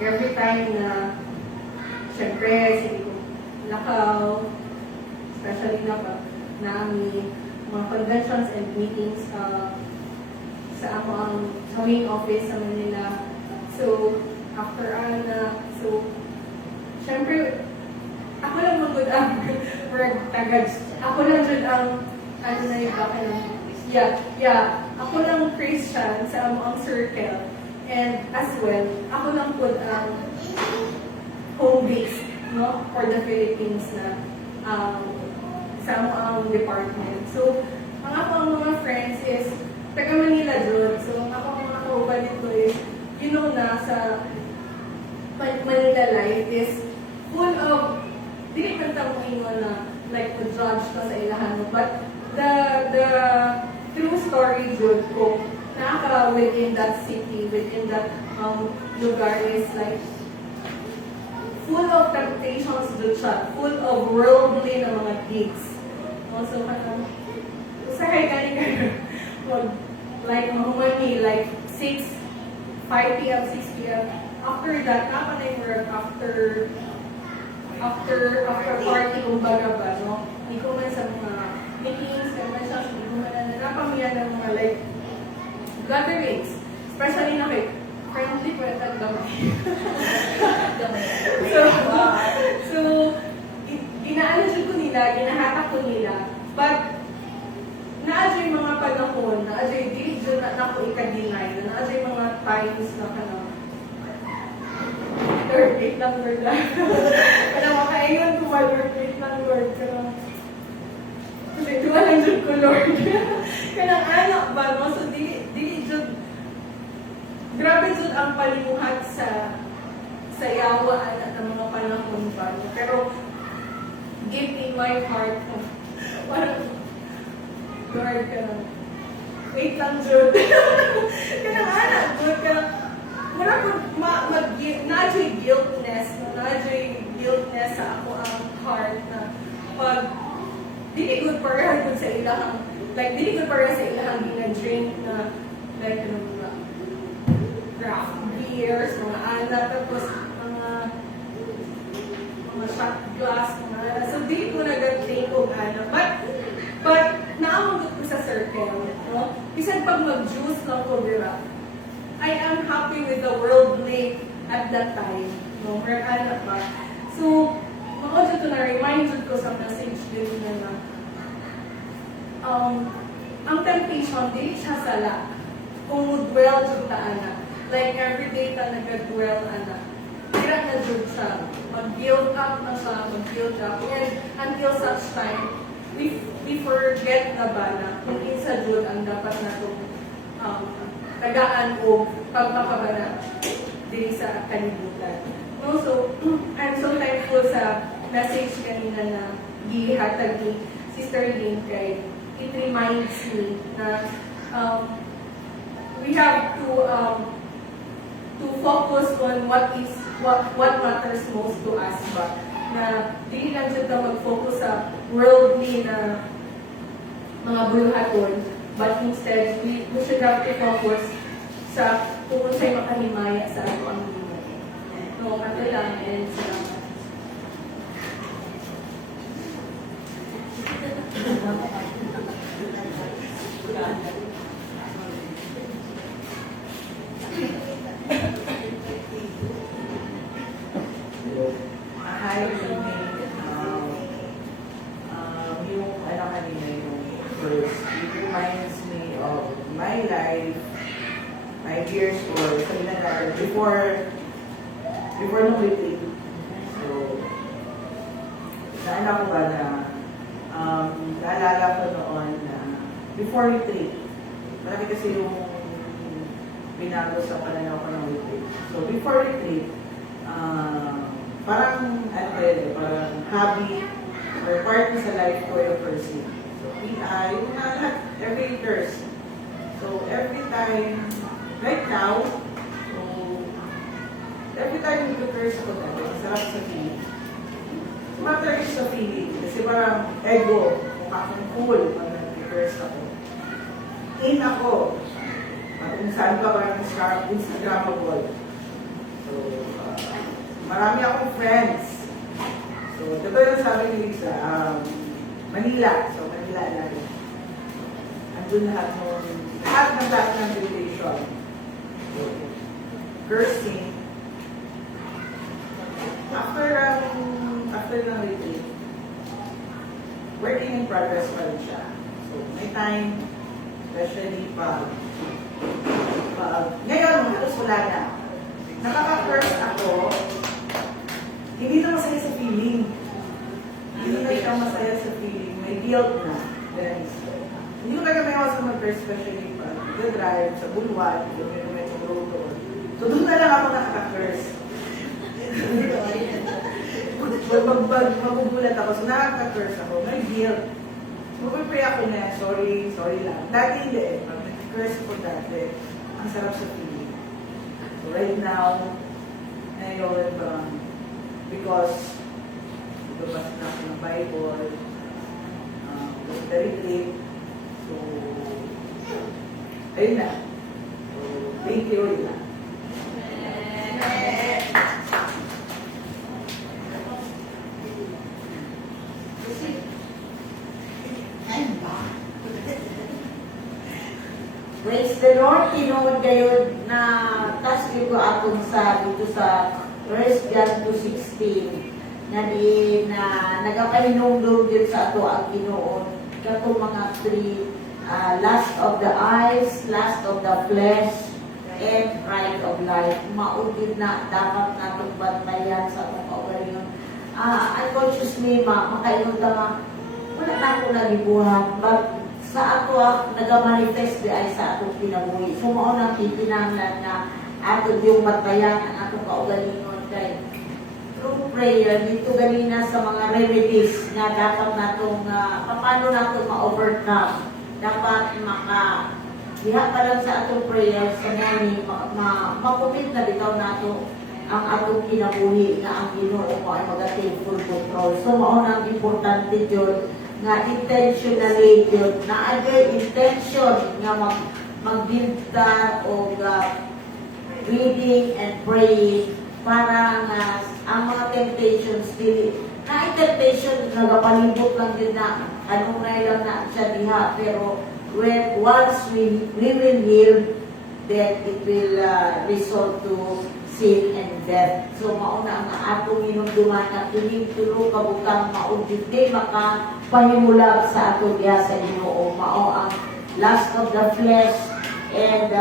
every time na syempre sige ko nakaw especially na pag naami mga conventions and meetings sa ako ang sa main office sa Manila. So after so syempre ako lang magod ang work tagad. Ako lang jud ang ano na yung baka ng ako lang Christian sa among circle, and as well ako lang pud ang home base no for the Philippines na sa among department. So ang ako ang mga friends is taga Manila jud. So ako ang mga kauban dito is you know na sa Manila life is full of dili man ta mo ingon na like to judge ka sa ilahan mo, but the true story jud ko naka within that city, within that lugar is like full of temptations jud siya, full of worldly na mga deeds. Also kanang usahay gani kayo like mahumani like 5 p.m. 6 p.m. After that, napanay work after party kumbaga ba, no? Hindi ko man sa mga meetings, conventions, hindi ko man napamiyan ng mga like gatherings. Especially na kay friendly ko at gamay. So, ginaano ko nila, ginahatak ko nila. But, naadyo yung mga panahon, naadyo yung di dyan na ako ikadinay, naadyo yung mga times na kanang Lord, wait lang, Lord lang. Kanang makaingon ko ba, Lord, wait lang, Lord. Kanang, kasi tuwa lang dyan ko, Lord. Kanang anak ba, no? So, dili dyan, grabe dyan ang palimuhat sa yawa anak ng mga panahon ba, no? Pero, deep in my heart, parang, Lord, kanang, wait lang, Jude. Kanang anak, Jude, kanang, wala po, na-joy guiltness sa ako ang heart na pag, dili good para sa ilahang, like, dili good para sa ilahang gina-drink na, like, mga craft beers, mga anak, tapos, mga shot glass, mga so dili ko nag-take og ano, but naamon ko sa circle, no? Bisan pag mag-juice lang ko dira, I am happy with the worldly at that time, no? Or ano ba? So, mga to na-remind ko sa message din na ang temptation, dili siya sala. Kung mag-dwell dyan ta, anak. Like, everyday ta nag-dwell, anak. Kira na dyan siya. Mag-build up na siya, mag-build up. And until such time, we forget na ba na kung isa dyan ang dapat na itong tagaan o pagpakabana. diri sa kalibutan. No, so I'm so thankful sa message kanina na gihatag ni Sister Lynn kay it reminds me na we have to focus on what matters most to us ba na dili lang jud ta mag-focus sa worldly na mga buluhaton, but instead we should have to focus sa kung unsay makahimaya sa ato ang buhay. No, ato lang and salamat. Hi, yung ano kanina yung first, it reminds me of my life, 5 years old, sabi na natin, before nung retreat. So, naala ko ba na, naalala ko noon na, before retreat, marami kasi yung binago sa pananaw ko ng retreat. So, before retreat, parang, ano ko yun, parang hobby or part sa life ko yung person. So, yung mga lahat, every Thursday. So, every time, right now, so, every time nag-curse ako dati, masarap sa feeling. Matter is sa feeling. Kasi parang ego, kung akong cool pag nag-curse ako. In ako, at kung saan pa parang Instagrammable. So, marami akong friends. So, diba yung sabi ni Lisa, Manila. So, Manila lang. Andun lahat ng temptation. So, cursing. After ng retreat, working in progress pa rin siya. So, may time, especially ngayon, halos wala na. Nakaka-curse ako, hindi na masaya sa feeling. Hindi na siya masaya sa feeling. May guilt na. Hindi ko talaga may awas na mag-curse, especially pag nag-drive sa bulwan, may sa road. So doon na lang ako nakaka-curse. Magugulat ako. So nakaka-curse ako. May guilt. Mag-pray ako na, sorry lang. Dati hindi eh. Pag nag-curse ako dati, ang sarap sa feeling. So right now, ngayon, because nagbabasa na ako ng Bible, very late. So, ayun na. So, thank you ulit na. Praise the Lord, tinuod kayo na tas ko atong sa dito sa 1 John 2:16 na nagapahinungdong din sa ato ang Ginoo katong mga three lust of the eyes, lust of the flesh, and pride of life. Maudid na dapat natong bantayan sa atong kaugalingon. Unconsciously makaingon ta nga wala na ako nagibuhat, but sa ato nagamanifest di ay sa atong kinabuhi. So mao nang kikinahanglan nga ato yung batayan ang atong kaugalingon kay through prayer dito ganina sa mga remedies nga dapat natong paano nato ma-overcome. Dapat diha pa lang sa atong prayer sa morning makumit na bitaw nato ang atong kinabuhi nga ang Ginoo mo ay mag-take full control. So mao nang importante jud nga intentionally yun, na agay intention nga mag-build ta o reading and praying para nga ang mga temptations dili na temptation nagapalibot lang din na anong na lang na siya diha pero once we will yield then it will result to sin and death. So mauna ang atong inumduman na kining tulo kabutang maudit di makapahimulag sa ato diha sa Ginoo. Mao ang lust of the flesh and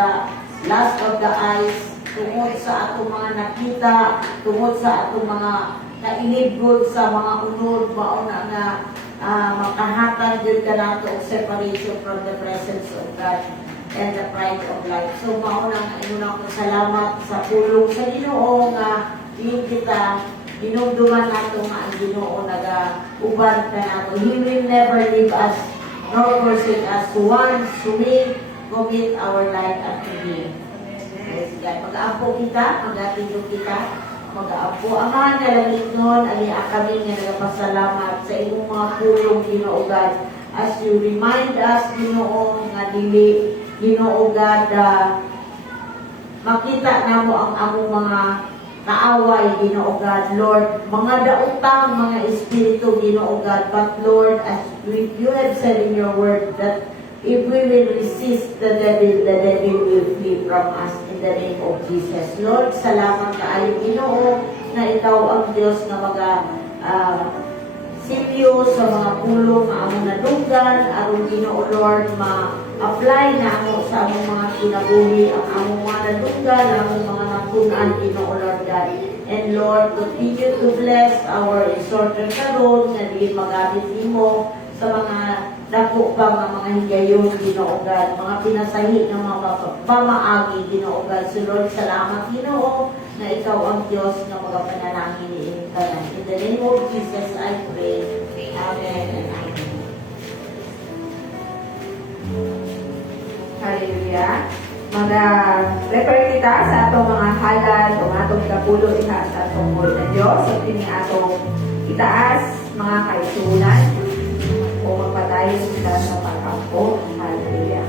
lust of the eyes tungod sa atong mga nakita, tungod sa atong mga kainibgod sa mga unod, mao na nga makahatag din ka nato og separation from the presence of God. and the pride of life. So maunang ko salamat sa pulong sa Ginoo nga diin kita inumduman nato nga ang Ginoo naga-uban ka nato. He will never leave us nor forsake us once we commit our life unto Him. Praise God. Mag-aapo kita, mag-atindog kita, mag-aapo. Amahan na lamig nun, aliya kami nga nagpasalamat sa inyong mga pulong Ginoo God. As you remind us, Ginoo, nga dili, Ginoo God, makita na mo ang among mga kaaway, Ginoo God, Lord, mga dautang, mga espiritu, Ginoo God, but Lord, as you have said in your word, that if we will resist the devil will flee from us in the name of Jesus. Lord, salamat kaayo, Ginoo, na ikaw ang Diyos na silyo sa mga pulong nga among nadunggan, aron Ginoo Lord, ma-apply na mo sa among mga kinabuhi, ang among mga nadunggan, ang among mga natunan, Ginoo Lord God. And Lord, continue to bless our exhorter karon nga di magamit nimo sa mga dako pa nga mga higayon, Ginoo God, mga pinasahi ng mga pamaagi, Ginoo God. So Lord, salamat, Ginoo, na ikaw ang Diyos na magapanalangin ni inyong tanan. In the name of Jesus, I pray. Amen and amen. Hallelujah. Mag-refer kita sa atong mga halal o atong kapulo iha sa atong word na Diyos. So, kini atong itaas mga kaisunan o magpatayo kita sa pag-apo. Hallelujah.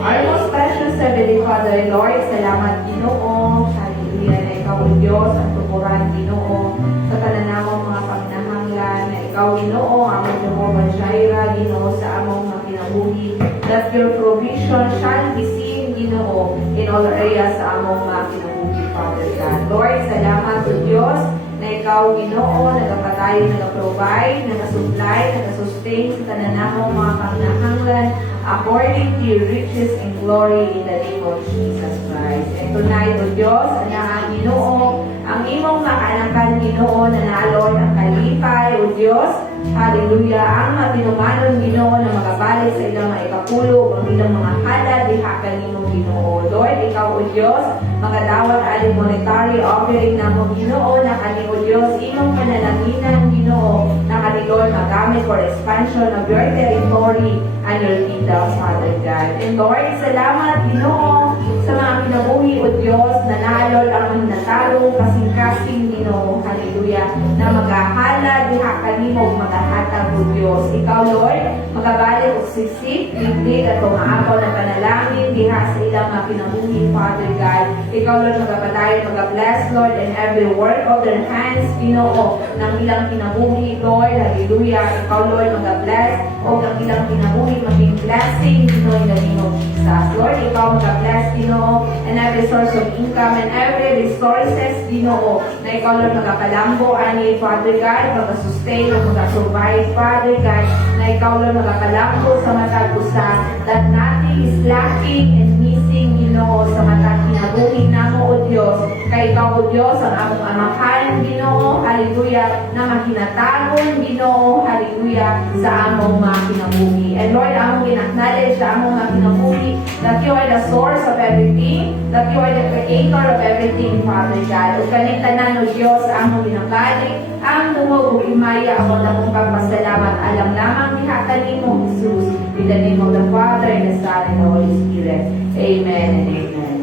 Our most precious Heavenly Father, Lord, salamat Ginoo. Hallelujah, na ikaw ang Diyos at tukuran Ginoo sa kananamong mga pagnahanglan, na ikaw Ginoo, among Jehovah Jireh, Ginoo sa among mga kinabuhi, that your provision shall be seen, Ginoo, in all areas sa among mga kinabuhi, Father God. Lord, salamat o Diyos, na ikaw Ginoo, nagapatayo, nagaprovide, nagasupply, nagasustain sa kananamong mga pagnahanglan, according to your riches and glory in the name of Jesus Christ. And tonight, O Diyos, na Ginoo, ang imong makanakan, Ginoo, na nalod ang kalipay, O Diyos, hallelujah, ang matinumanon, Ginoo, na magabalik sa ilang mga ikapulo, ang ilang mga halal, diha kanimo, Ginoo. Lord, ikaw, O Diyos, magadawat aling monetary offering na mo, Ginoo, na kani, O Diyos, imong panalaginan, Ginoo, na kani, Lord, magamit for expansion of your territory and your kingdom, Father God. And Lord, salamat, Ginoo, sa mga kinabuhi, O Diyos, na nalod ang natalo, kasing-kasing, Ginoo, hallelujah, na maghahala, diha kanimo, maghahatag, O Diyos. Ikaw, Lord, magabalik o sisik, bibig, at umaapaw na panalangin, diha sa ilang mga kinabuhi, Father God. Ikaw, Lord, magapatay, magabless, Lord, and every work of their hands, Ginoo, ng ilang kinabuhi, Lord, hallelujah. Ikaw, Lord, magabless, o ng ilang kinabuhi, maging blessing, Ginoo, in the name of Jesus. Lord, ikaw magabless, Ginoo, and every source of income and every resources, Ginoo, na ikaw, Lord, magapalambo, ani, Father God, magasustain, o magaprovide, Father God, na ikaw, Lord, magapalambo sa matag usa, that nothing is lacking and missing, Ginoo, sa matag kinabuhi namo, O Diyos. Kay ikaw, O Diyos, ang among amahan, Ginoo, hallelujah, na makinatagon, Ginoo, hallelujah, sa among mga kinabuhi. And Lord, among ginaknowledge sa among mga kinabuhi, that you are the source of everything, that you are the creator of everything, Father God. O kanitanan, O Diyos, among ginabalik, ang tungog o imaya ako na mong pagpasalamat, alam lamang diha kanimo, Jesus, in the name of the Father, and the Son, and the Holy Spirit. Amen and amen.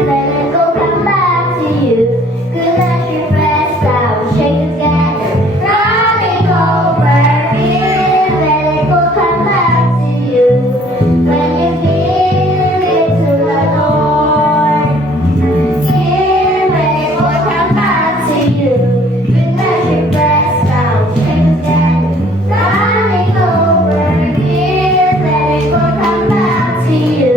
Let it go, come back to you. Good as your breast, I will shake together. Running over here, let it go, come back to you. When you give it to the Lord, here, let it go, come back to you. Good as your breast, I will shake together. Running over here, let it go, come back to you.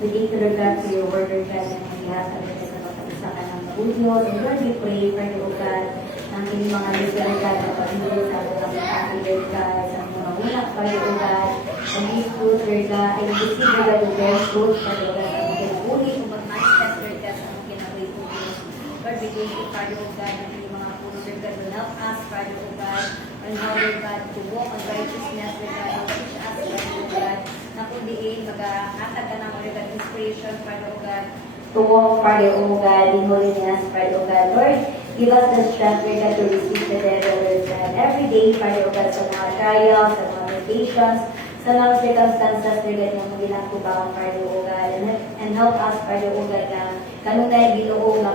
We thank you, Lord God, for your word, Lord God, na magigasa, Lord God, sa pag-isa ka ng mabuyo. And Lord, we pray for you, Lord God, ng inyong mga listener, Lord God, na pag-ibig sa mga pag-ibig, Lord God, sa mga unak pa, Lord God, and these fruits, Lord God, and receive, Lord God, the very fruits, Lord God, sa mga kinahuli, kung mag-manifest, Lord God, sa mga kinabuhi po. Lord, we thank you, Father, Lord God, na inyong mga puno, Lord God, will help us, Father, Lord God, and how, Lord God, to walk on righteousness, Lord God, and teach us, Lord God, na kundi mag-atag ka ng, Lord God, inspiration, Father, Lord God, to walk, Father, O God, in holiness, Father, O God. Lord, give us the strength, Lord God, to receive the devil, Lord God. Every day, Father, O God, sa mga trials, sa mga temptations, sa mga circumstances, Lord God, yung ginagtubahan, Father, O God. And help us, Father, O God, na kanunay Ginoo na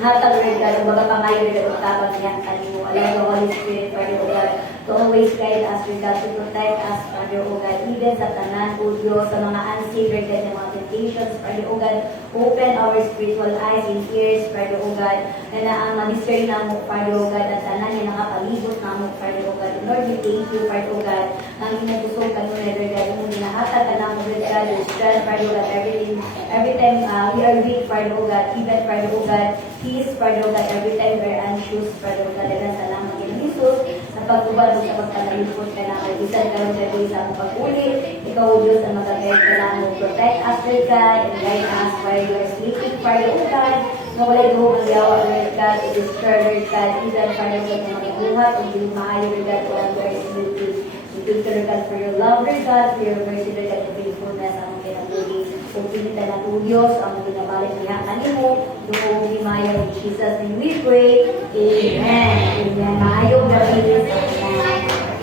hatag, Lord God, ang mga pangayo, Lord God, utabang niya, kanino. Allow the Holy Spirit, Father, O God, to always guide us, Lord God, to protect us, Father, O God, even sa tanan, O Diyos, sa mga unseen, Lord God, ng mga temptations, Father, O God, open our spiritual eyes and ears, Father, O God, na ang ma-discern na mo, Father, O God, at tanan niya nakapalibot na mo, Father, O God. Lord, we thank you, Father, O God, nang inagusong ka nun, Lord God, yung hinahatag ka na mo, Lord God, your strength, Father, O God, every time we are weak, Father, O God, even, Father, O God, peace, Father, O God, every time we are anxious, Father, O God, dagan salamat kay Jesus, sa pagubad mo sa pagpanalikod ka namin, bisan ka rin gagawin sa among pag-ulit, ikaw, O Diyos, ang magagayad ka namin, protect us, Lord God, and guide us while we are sleeping, Father, O God, na wala'y doon ang yawa, Lord God, to destroy, Lord God, even, Father, God, na mag-ibuhat, o hindi maayo, Lord God, while we are sleeping. We thank you, Lord God, for your love, Lord God, for your mercy, Lord God, and faithfulness, ang mga kinabuhi. Kung pinita na po Diyos, ang mga ginabalik niya kanimo, doon himayo in Jesus' name we pray. Amen. Amen. Maayong gabi.